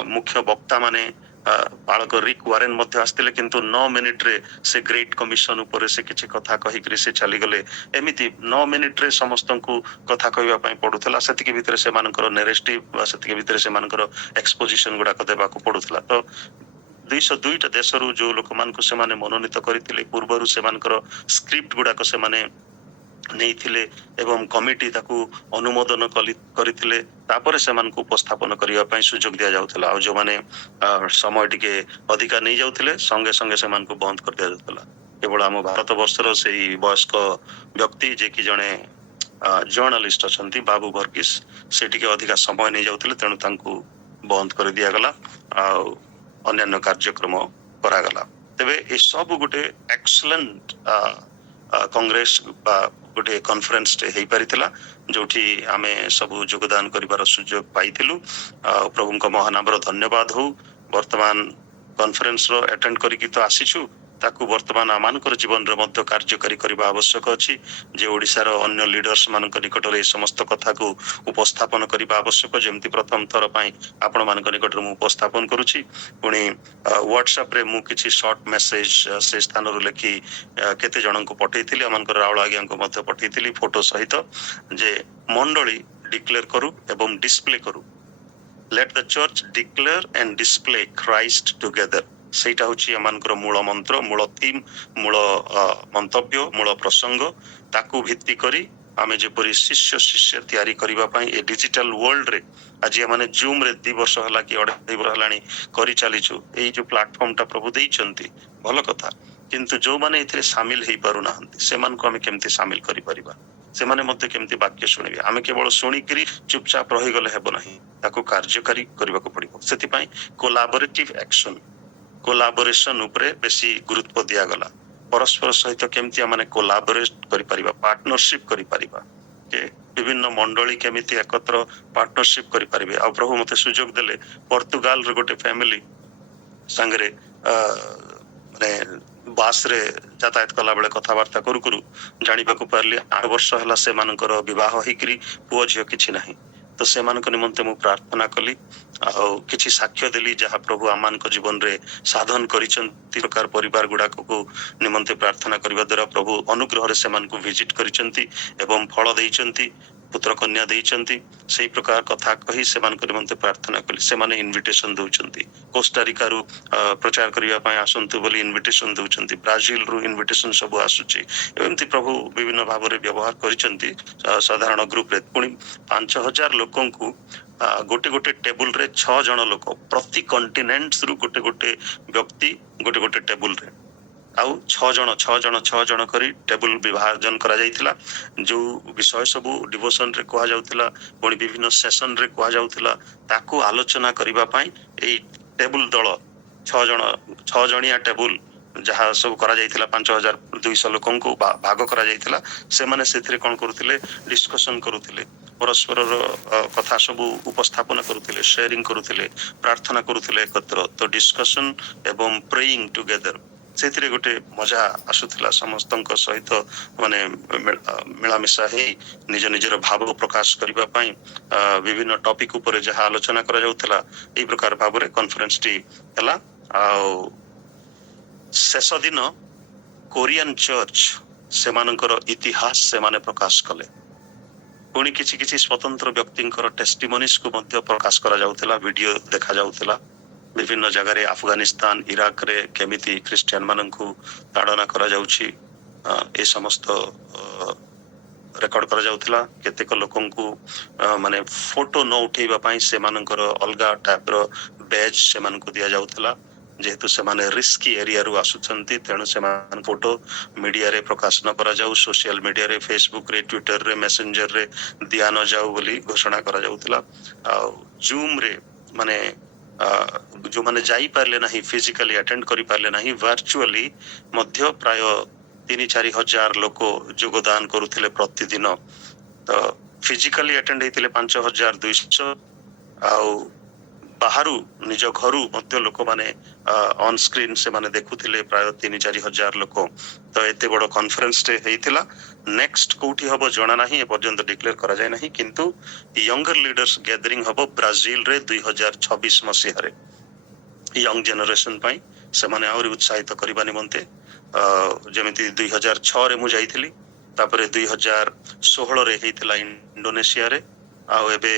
मुख्य वक्ता माने बालक रिक वारेन मध्य आस्तिले किंतु 9 मिनिट रे से ग्रेट कमिशन ऊपर से किछि कथा कहि करी से चली गले। एमिति 9 मिनिट रे समस्तन को कथा कहबा पई पडुथला, सेतिके भितरे से मानकर नैरेटिव सेतिके भितरे से मानकर एक्सपोजिशन गुडा को देबा को पडुथला। तो 202 टा देशरु जो लोक मान को से माने मनोनीत करिथिले पूर्वरु से मानकर स्क्रिप्ट गुडा को से माने नहीं थिले एवं कमिटी ताकू अनुमोदन करिथिले, तापर से मान को उपस्थापन करिया पई सुजोग दिया जाउथला। आ जो माने समय टिके अधिका नहीं जाउथिले संगे संगे से मान को बंद कर दिया जाउथला। केवल हम भारत वर्षर सेही वयस्क व्यक्ति जे कि जणे जर्नलिस्ट अछंती बाबू वर्गीस से टिके अधिका समय नहीं जाउथिले, तेणु तांकू बंद कर दिया गला आ अन्य कार्यक्रम करा गला। तबे ए सब गुटे एक्सीलेंट कांग्रेस गोटे कॉन्फ्रेंस टे हेई परिथिला जोठी आमे सब योगदान करिवार सुयोग पाइथिलु। प्रभु को महानाम रो धन्यवाद हो। वर्तमान कॉन्फ्रेंस रो अटेंड करिकि तो आसीछु, ताकू वर्तमान आमानकर जीवन रे मध्य कार्यकारी करिबा आवश्यक अछि जे ओडिसा रो अन्य लीडर्स मानक निकट रे समस्त कथा को उपस्थापन करिबा आवश्यक। जेमति प्रथम थर पई आपण मानक निकट रे मु उपस्थापन करूछि, पुणी व्हाट्सएप रे मु किछि शॉर्ट मेसेज से स्थान रो लेखि केते जणन को पठेइथिली, आमानकर रावळ आज्ञा को मध्य पठेइथिली फोटो सहित जे मंडली डिक्लेयर करू एवं डिस्प्ले करू। Let the church declare and display Christ together, सेटा होची आमानकर मूल मंत्र, मूल थीम, मूल मंतव्य, मूल प्रसंग। ताकू भित्ति करी आमे जेपरि शिष्य शिष्य तयारी करिबा पई ए डिजिटल वर्ल्ड रे आज माने जूम रे 2 वर्ष हला कि 2.5 वर्ष हलानी करि चालिछु। एई जो प्लेटफॉर्म टा प्रभु देइचंती भल कथा, किंतु जो माने इथिरे शामिल हेई पारु नाहंती सेमान को आमे केमति शामिल करि परिबा, सेमाने मते केमति वाक्य सुनिबे। आमे केवल सुनिकरी चुपचाप रहि गले हेबो नाही, ताकू कार्यकारी करिबा को पड़िबो। सेति पई कोलैबोरेटिव एक्शन, कोलैबोरेशन ऊपर बेसी गुरुत्व दिया गला। परस्पर सहित केमति माने कोलैबोरेट करि परिबा, पार्टनरशिप करि परिबा, के विभिन्न मंडली केमिति एकत्र पार्टनरशिप करि परिबे। आ प्रभु मते सुजोग देले पोर्तुगाल रे गोटे फैमिली संगरे माने बास रे यातायात कला बेले कथावार्ता करू करू जानिबा को पारली 8 वर्ष हला से मानकर विवाह हिकरी पुओ झियो किछि नाही। तो से मानक निमंते मु प्रार्थना कली आ किछि साक्ष्य देली जहा प्रभु आमानक जीवन रे साधन करिसंती। प्रकार परिवार गुडा को निमंते प्रार्थना करिबा द्वारा प्रभु अनुग्रह रे से मानक विजिट करिसंती एवं फल देइसंती। पुत्र कन्या देइचंती सेही प्रकार कथा कही सेमानक निमंते प्रार्थना कली सेमाने इनविटेशन दउचंती कोस्टारिका रु प्रचार करिया पय आसंतु बोली इनविटेशन दउचंती ब्राजील रु इनविटेशन सब आसुची एमती प्रभु विभिन्न भाबरे व्यवहार करिचंती साधारण ग्रुप रे पुनी 5000 लोकंकु गोटे गोटे टेबुल रे 6 जण लोक प्रति कॉन्टिनेंट्स रु गोटे गोटे व्यक्ति गोटे गोटे टेबुल रे आउ 6 जण करी टेबुल विभाजन करा जाइथिला जो विषय सब डिवोशन रे कहा जाउथिला पुनी विभिन्न सेशन रे कहा जाउथिला ताकू आलोचना करिबा पई एई टेबुल दल 6 जणिया टेबुल जहाँ सब करा जाइथिला 5200 लोकंकु भाग करा जाइथिला से माने सेथिरे कोन करूथिले डिस्कशन करूथिले परस्पर कथा सब उपस्थापन करूथिले शेयरिंग करूथिले प्रार्थना करूथिले एकत्र तो डिस्कशन एवं प्रेइंग टुगेदर सेथिरे गोटे मजा आसुथिला समस्तंक सहित माने मिलामिशा हे निज निजर भाव प्रकाश करिबा पई विभिन्न टॉपिक ऊपर जहाँ आलोचना करा जाउथिला एई प्रकार भाबरे कॉन्फ्रेंस टी हला आ शेष दिन कोरियन चर्च सेमानकर इतिहास सेमाने प्रकाश कले पुणी किछि किछि स्वतंत्र व्यक्तिंकर टेस्टिमोनीज को मध्य प्रकाश करा जाउथिला वीडियो देखा जाउथिला विभिन्न जगह रे अफगानिस्तान इराक रे केमिति क्रिश्चियन माननकु ताड़ना करा जाउछि ए समस्त रेकॉर्ड करा जाउथिला केतेक लोकंकु माने फोटो न उठेबा पई सेमानकर अलगा टाइप रो बैज सेमानकु दिया जाउथिला जेहेतु सेमाने रिस्की एरिया रु आसुचंती तेणु सेमान फोटो मीडिया रे प्रकाश न करा जाउ सोशल मीडिया रे फेसबुक रे ट्विटर रे मैसेंजर रे दिया न जाउ बोली घोषणा करा जाउथिला आ जूम रे माने जो माने जाई पारले नाही फिजिकली अटेंड करि पारले नाही वर्चुअली मध्य प्राय 3-4 हजार लोक योगदान करूथिले प्रतिदिन तो फिजिकली अटेंड हेतिले 5200 आउ बाहरु निज घरु मध्य लोक माने ऑन स्क्रीन से माने देखुथिले प्राय 3-4 हजार लोक तो एते बड़ कॉन्फ्रेंस टे हेतिला नेक्स्ट कोठी हबो जणा नाही ए पर्यंत डिक्लेयर करा जाय नाही किंतु यंगर लीडर्स गैदरिंग हबो ब्राजील रे 2026 मसिया रे यंग जनरेशन पई से माने और उत्साहित करबा निमंते जेमिति 2006 रे मु जाईथिली तापरे 2016 रे हेतिला इंडोनेशिया रे आ एबे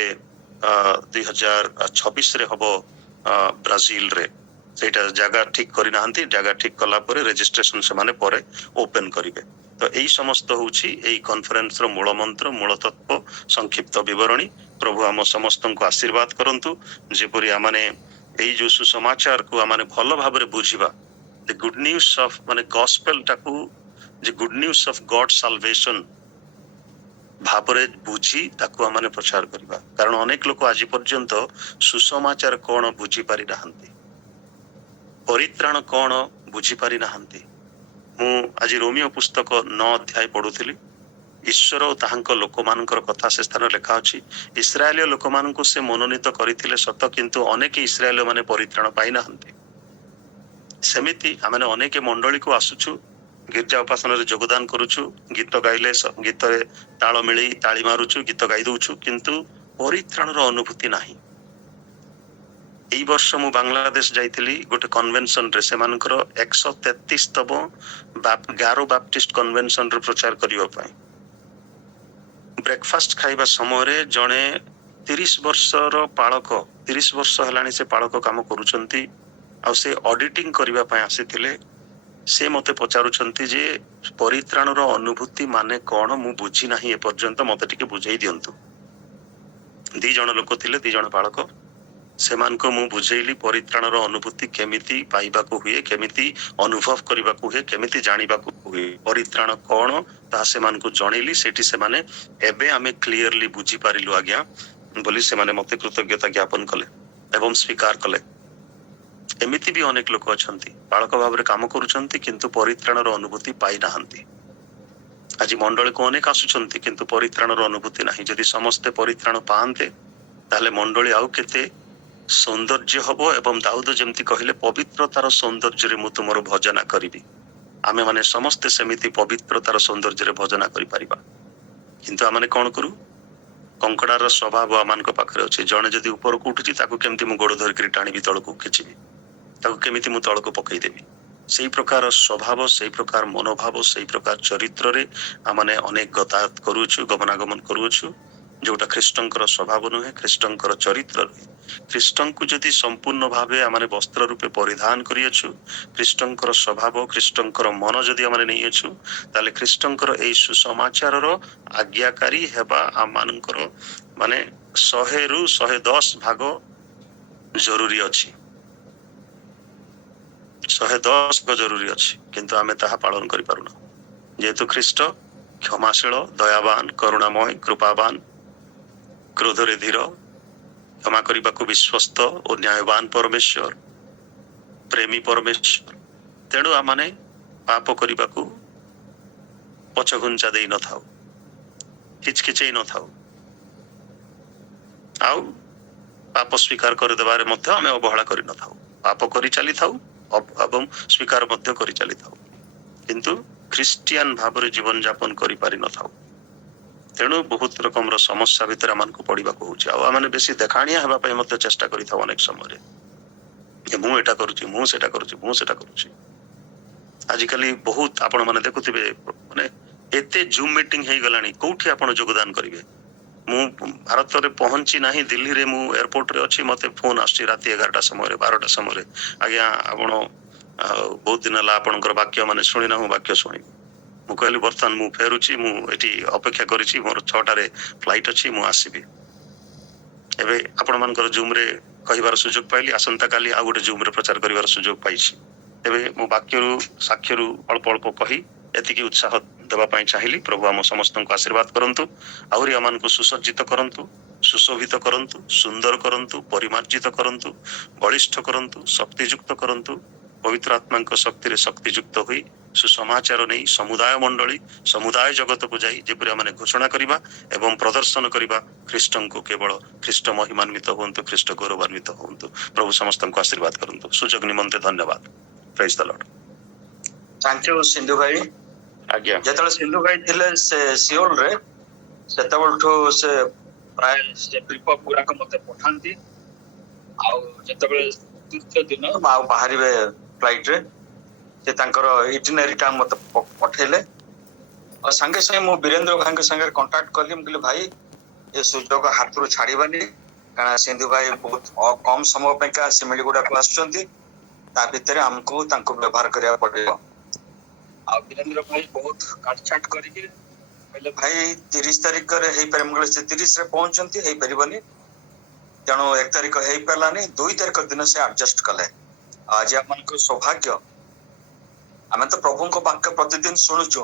2026 रे हबो ब्राजील रे सेटा जगह ठीक करि नाहंती जगह ठीक कला परे रजिस्ट्रेशन से माने परे ओपन करिवे तो एई समस्त होउची एई कॉन्फ्रेंस रो मूल मंत्र मूल तत्व संक्षिप्त विवरणी प्रभु हम समस्तन को आशीर्वाद करंतु जेपरि आमाने एई जो सुसमाचार को आमाने भलो भाबरे बुझिबा द गुड न्यूज ऑफ माने गॉस्पेल टाकू जे good news of God salvation भाबरे बुझी ताकू आमाने प्रचार करिबा कारण अनेक लोक आज पर्यंत सुसमाचार कोन बुझी पारि नाहंती परित्राण कोन बुझी पारि नाहंती मु आज रोमियो पुस्तक 9 अध्याय पढुथिली ईश्वर और ताहांक लोक मानकर कथा से स्थान लेखा अछि इस्राएलिय लोक मानकु से मनोनीत करिथिले सत किंतु अनेक इस्राएलिय माने परित्राण पाइ नाहंती सेमिति आमे अनेक मंडली को आसुछु गिरजा उपासना रे योगदान करूछु गीत गाइले गीत रे ताल मिली ताली मारुछु गीत गाई दउछु किंतु परित्राण रो अनुभूति नाही एई वर्ष मु बांग्लादेश जाइथिली गोटे कन्वेंशन रे सेमानकर 133 तब गारो बैप्टिस्ट कन्वेंशन रे प्रचार करियो पई ब्रेकफास्ट खाइबा समय रे जणे 30 वर्षर पाळक 30 वर्ष हलाणी से पाळक काम करूचंती आ से ऑडिटिंग करिबा पई आसीथिले से मते पचारुचंती जे परित्राण रो अनुभूति माने कोन मु बुझी नाही ए पर्यंत मते टिके बुझाई दियंतु 2 जण लोक थिले 2 जण पाळक सेमान को मु बुझेइली परित्राण रो अनुभूति केमिति पाइबा को हुए केमिति अनुभव करिबा को हुए केमिति जानिबा को हुए परित्राण कोन ता सेमान को जणेली सेठी से माने एबे आमे क्लियरली बुझी पारिलु आज्ञा बोली से माने मते कृतज्ञता ज्ञापन कले एवं स्वीकार कले एमिति भी अनेक लोक अछंती बालक भाबरे काम करूछंती किंतु परित्राण रो अनुभूति पाइ नाहंती आज मंडल को अनेक आसुछंती किंतु परित्राण रो अनुभूति नाही जदि समस्त परित्राण पांते ताले मंडली आउ केते सौंदर्य हबो एवं दाऊद जेमति कहिले पवित्रतार सौंदर्य रे मु तुमरो भजना करिबी आमे माने समस्त सेमिति पवित्रतार सौंदर्य रे भजना करि परिबा किंतु आमे कोन करू कंकड़ार स्वभाव आमान को पाखरे अछि जणे जदि ऊपर को उठुची ताकू केमति मु गोड़ धरि करी टाणी तळ को खिचिबी ताकू केमिति मु तळ को पकई देबी सेही प्रकार स्वभाव सेही प्रकार मनोभाव सेही प्रकार चरित्र रे आमाने अनेक गतायत करूछु गमनागमन करूछु जोटा ख्रीष्टंकर स्वभाव नुहे ख्रीष्टंकर चरित्र ख्रीष्टंकु जदि संपूर्ण भावे आमने वस्त्र रूपे परिधान करियछु ख्रीष्टंकर स्वभाव ख्रीष्टंकर मन जदि आमने नहीं अछु ताले ख्रीष्टंकर एई सुसमाचार रो आज्ञाकारी हेबा आमानकर माने 100 रु 110 भाग जरूरी अछि 110 भाग जरूरी अछि किंतु आमे ताहा पालन करि पारुना जेहेतु ख्रीष्ट क्षमाशील दयावान करुणामय कृपावान क्रोधरे धीर क्षमा करने विश्वस्त और न्यायवान परमेश्वर प्रेमी परमेश्वर तेणु आमने पाप करने को पछघुंचा दे न थाउ हिचकिचई न थाउ आउ पाप स्वीकार कर देबारे मध्य आमे अवहेला करि न थाउ पाप करि चली थाउ एवं स्वीकार मध्य करि चली थाउ किंतु ख्रीस्टियन भाव जीवन यापन करि पारि न थाउ तेणु बहुत रकम समस्या भितर आमको पड़ा होची आने बेसी देखाणिया हेबा मध्य चेष्टा करि थाउ अनेक समय मु एटा करूची मु सेटा करूची मु सेटा करूची आजिकली बहुत आपण माने देखुथिबे माने एते जूम मीटिंग हे गलानी कोठी आपण योगदान करिवे मु भारत रे पहुंची नाही दिल्ली रे मु एयरपोर्ट रे अछि मते फोन आछि राती 11टा समय रे 12टा समय रे आज्ञा आपण बहुत दिन ला आपणकर वाक्य माने सुनि ना वाक्य सुनि मु कहली बर्तमान मु फेरुची मु एठी अपेक्षा करिछि मोर 6टा रे फ्लाइट अछि मु आसीबी एबे आपण मानकर जूम रे कहिबार सुযোগ पाइली आसंता काली आ गोटे जूम रे प्रचार करिवार सुযোগ पाइछि एबे मु वाक्यरु साक्ष्यरु अल्प अल्प कहि एतिकी उत्साह देवा पाई चाहिली प्रभु आम समस्त को आशीर्वाद करंतु आहुरी आमान को सुसज्जित करंतु सुशोभित करंतु सुंदर करंतु परिमार्जित करंतु बलिष्ठ करंतु शक्तियुक्त करंतु पवित्र आत्मा शक्ति रे शक्तियुक्त हुई सुसमाचार नहीं समुदाय मंडली समुदाय जगत को जाई जेपरि आमने घोषणा करिबा एवं प्रदर्शन करिबा ख्रीष्टन को केवल ख्रीष्ट महिमान्वित होंतु ख्रीष्ट गौरवान्वित होंतु प्रभु समस्त को आशीर्वाद करंतु सुजग निमंते धन्यवाद praise the Lord thank you Sindhu भाई आज्ञा जेतले सिंधु भाई थिले से सियोल रे सेतबलठो से प्राय से ट्रिप पूरा को मते पठांती आ जेतबे तृतीय दिन माउ बाहरिबे फ्लाइट रे से तांकर इटिनरी टा मते पठेले और संगे संगे मो वीरेंद्र भाई के संगे कांटेक्ट करली मले भाई ये सुजोग हाथरू छाड़ीबानी कारण सिंधु भाई बहुत कम समय पे का सिमिलीगुड़ा को आछंती ता भितर हमको तांको व्यवहार करिया पड़िबो आ वीरेंद्र भाई बहुत काटछाट करिके पहले भाई 30 तारीख रे हेई पर मंगल से 30 रे पहुंचंती हेई परिबनी तेणु 1 तारीख हेई पलानी 2 तारीख दिन से एडजस्ट कले आज अपन को सौभाग्य हमें तो प्रभु को वाक्य प्रतिदिन सुनुचु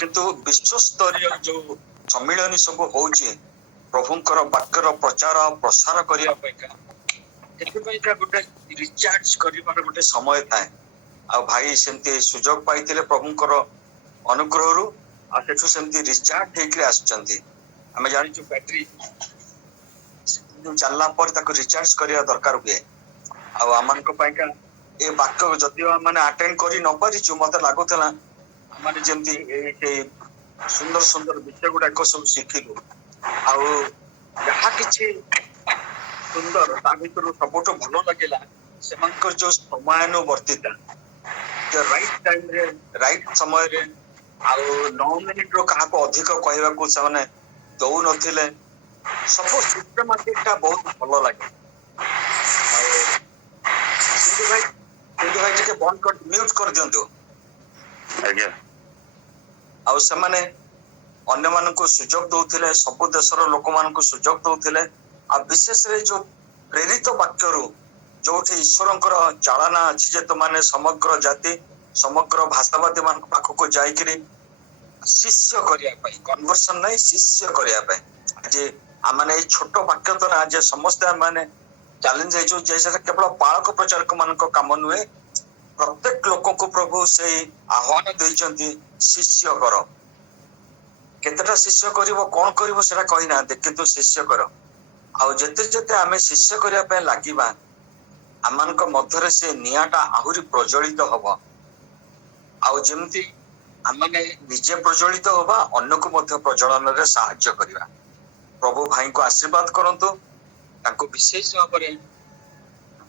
किंतु विश्व स्तरीय जो सम्मिलन सब होउची प्रभुंकर वाक्यर प्रचार प्रसार करिया पैका एथि का गोटे रिचार्ज करिबार गोटे समय थाए आ भाई सेमती सुजोग पाइतिले प्रभुंकर अनुग्रह रु आ सेठु सेमती रिचार्ज हेकरे आछंती हमें जानि छु बैटरी चलला पर ताको रिचार्ज करिया दरकार हुए आ अमन को पाइका ए वाक्य जदियो माने अटेंड करि न पारि छु मते लागोतला माने जेमती ए सुंदर सुंदर विषय गुडा को सब शिखिलु आ जहा किछि सुंदर ता भितर सबटो भलो लागेला सेमानकर जो समयानुवर्तिता जो राइट टाइम रे राइट समय रे आ 9 मिनिट रो कहा को अधिक कहबा को सने दउ नथिले सब सिस्टमैटिक का बहुत भलो लागे सिंधु भाई के बंद कर म्यूट कर दियंतु आज्ञा आ सने अन्य मान को सुजोग दउथिले सब देशर लोक मान को सुजोग दउथिले आ विशेष रे जो प्रेरित वाक्य रो जोठी ईश्वरंकर चालना अछि जे तो माने समग्र जाति समग्र भाषावादी मान पाख को जाई करी शिष्य करिया पई कन्वर्सन नहीं शिष्य करिया पई आज आमाने ए छोट वाक्य तो आज समस्त माने चैलेंज है जो जैसे केवल पालक प्रचारक मान को काम नुए प्रत्येक लोक को प्रभु से आह्वान दैचंती शिष्य करो केतेटा शिष्य करिवो कोन करिवो सेटा कहि ना किंतु शिष्य करो आ जते जते आमे शिष्य करिया पे लागिबा आमानक मध्यरे से नियाटा आहुरी प्रज्वलित हबो आ जेमती आमाने निजे प्रज्वलित होबा अन्य को मध्य प्रज्वलन रे सहाय्य करिबा प्रभु भाई को आशीर्वाद करंतु ताको विशेष भाबरे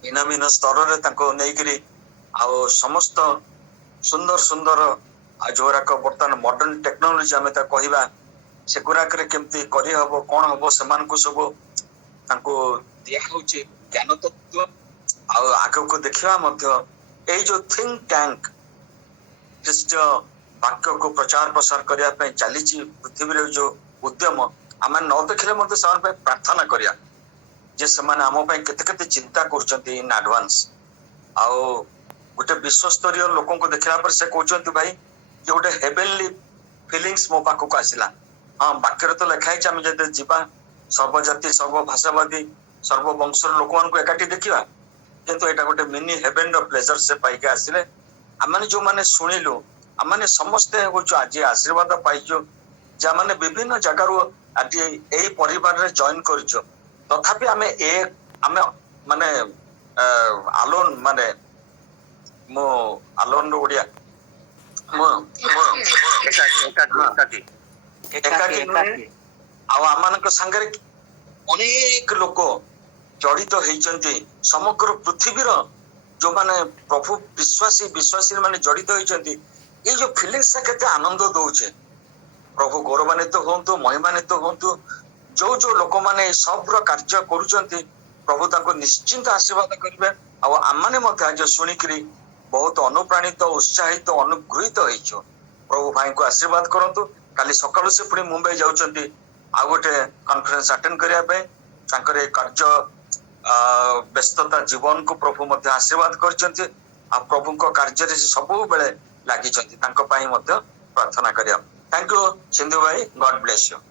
भिन्न भिन्न स्तर रे ताको नेइकरी आ समस्त सुंदर सुंदर जोरा को बर्तमान मॉडर्न टेक्नोलॉजी आमे ता कहिबा ସେଗୁଡାକରେ କେମିତି କରିହବ କଣ ହବ ସେମାନଙ୍କୁ ସବୁ ତାଙ୍କୁ ଦିଆ ହଉଛି ଜ୍ଞାନ ତତ୍ତ୍ୱ। ଆଉ ଆଗକୁ ଦେଖିବା ମଧ୍ୟ ଏଇ ଯୋଉ ଥିଙ୍କ ଟ୍ୟାଙ୍କ ଖ୍ରୀଷ୍ଟ ବାକ୍ୟକୁ ପ୍ରଚାର ପ୍ରସାର କରିବା ପାଇଁ ଚାଲିଛି ପୃଥିବୀରେ ଯୋଉ ଉଦ୍ୟମ ଆମେ ନ ଦେଖିଲେ ମଧ୍ୟ ସେମାନଙ୍କ ପାଇଁ ପ୍ରାର୍ଥନା କରିବା ଯେ ସେମାନେ ଆମ ପାଇଁ କେତେ କେତେ ଚିନ୍ତା କରୁଛନ୍ତି ଇନ୍ ଆଡଭାନ୍ସ। ଆଉ ଗୋଟେ ବିଶ୍ୱସ୍ତରୀୟ ଲୋକଙ୍କୁ ଦେଖିଲା ପରେ ସେ କହୁଛନ୍ତି ଭାଇ ଯେ ଗୋଟେ ହେଭେନଲି ଫିଲିଙ୍ଗସ୍ ମୋ ପାଖକୁ ଆସିଲା। ହଁ ବାକ୍ୟରେ ତ ଲେଖା ହେଇଛି ଆମେ ଯଦି ଯିବା ସର୍ବଜାତି ସର୍ବ ଭାଷାବାଦୀ ସର୍ବ ବଂଶର ଲୋକମାନଙ୍କୁ ଏକାଠି ଦେଖିବା, କିନ୍ତୁ ଏଇଟା ଗୋଟେ ମିନି ହେଭେନ ର ପ୍ଲେଜର ସେ ପାଇକି ଆସିଲେ। ଆମେ ଯୋଉମାନେ ଶୁଣିଲୁ ଆମେ ସମସ୍ତେ ହଉଛୁ ଆଜି ଆଶୀର୍ବାଦ ପାଇଛୁ, ଯାମାନେ ବିଭିନ୍ନ ଜାଗାରୁ ଆଜି ଏଇ ପରିବାରରେ ଜଏନ କରିଛୁ। ତଥାପି ଆମେ ମାନେ ଆଲୋନ ମାନେ ମୁଁ ଆଲୋନ ର ଓଡିଆ ଏକାଠି ନୁହେଁ। ଆଉ ଆମମାନଙ୍କ ସାଙ୍ଗରେ ଅନେକ ଲୋକ ଜଡିତ ହେଇଛନ୍ତି। ସମଗ୍ର ପୃଥିବୀର ଯୋଉମାନେ ପ୍ରଭୁ ବିଶ୍ୱାସୀ ମାନେ ଜଡିତ ହେଇଛନ୍ତି। ଏଇ ଯୋଉ ଫିଲିଙ୍ଗସ୍ କେତେ ଆନନ୍ଦ ଦଉଛି। ପ୍ରଭୁ ଗୌରବାନ୍ୱିତ ହୁଅନ୍ତୁ, ମହିମାନ୍ୱିତ ହୁଅନ୍ତୁ। ଯୋଉ ଯୋଉ ଲୋକମାନେ ଏ ସବୁର କାର୍ଯ୍ୟ କରୁଛନ୍ତି ପ୍ରଭୁ ତାଙ୍କୁ ନିଶ୍ଚିନ୍ତ ଆଶୀର୍ବାଦ କରିବେ। ଆଉ ଆମମାନେ ମଧ୍ୟ ଆଜି ଶୁଣିକିରି ବହୁତ ଅନୁପ୍ରାଣିତ ଉତ୍ସାହିତ ଅନୁଗୃହୀତ ହେଇଛୁ। ପ୍ରଭୁ ଭାଇଙ୍କୁ ଆଶୀର୍ବାଦ କରନ୍ତୁ। କାଲି ସକାଳୁ ସେ ପୁଣି ମୁମ୍ବାଇ ଯାଉଛନ୍ତି ଆଉ ଗୋଟେ କନଫରେନ୍ସ ଆଟେଣ୍ଡ କରିବା ପାଇଁ। ତାଙ୍କର ଏ କାର୍ଯ୍ୟ ବ୍ୟସ୍ତତା ଜୀବନକୁ ପ୍ରଭୁ ମଧ୍ୟ ଆଶୀର୍ବାଦ କରିଛନ୍ତି। ଆଉ ପ୍ରଭୁଙ୍କ କାର୍ଯ୍ୟରେ ସେ ସବୁବେଳେ ଲାଗିଛନ୍ତି। ତାଙ୍କ ପାଇଁ ମଧ୍ୟ ପ୍ରାର୍ଥନା କରିବା। ଥ୍ୟାଙ୍କ ୟୁ ସିନ୍ଧୁ ଭାଇ, ଗଡ୍ ବ୍ଲେସ ୟୁ।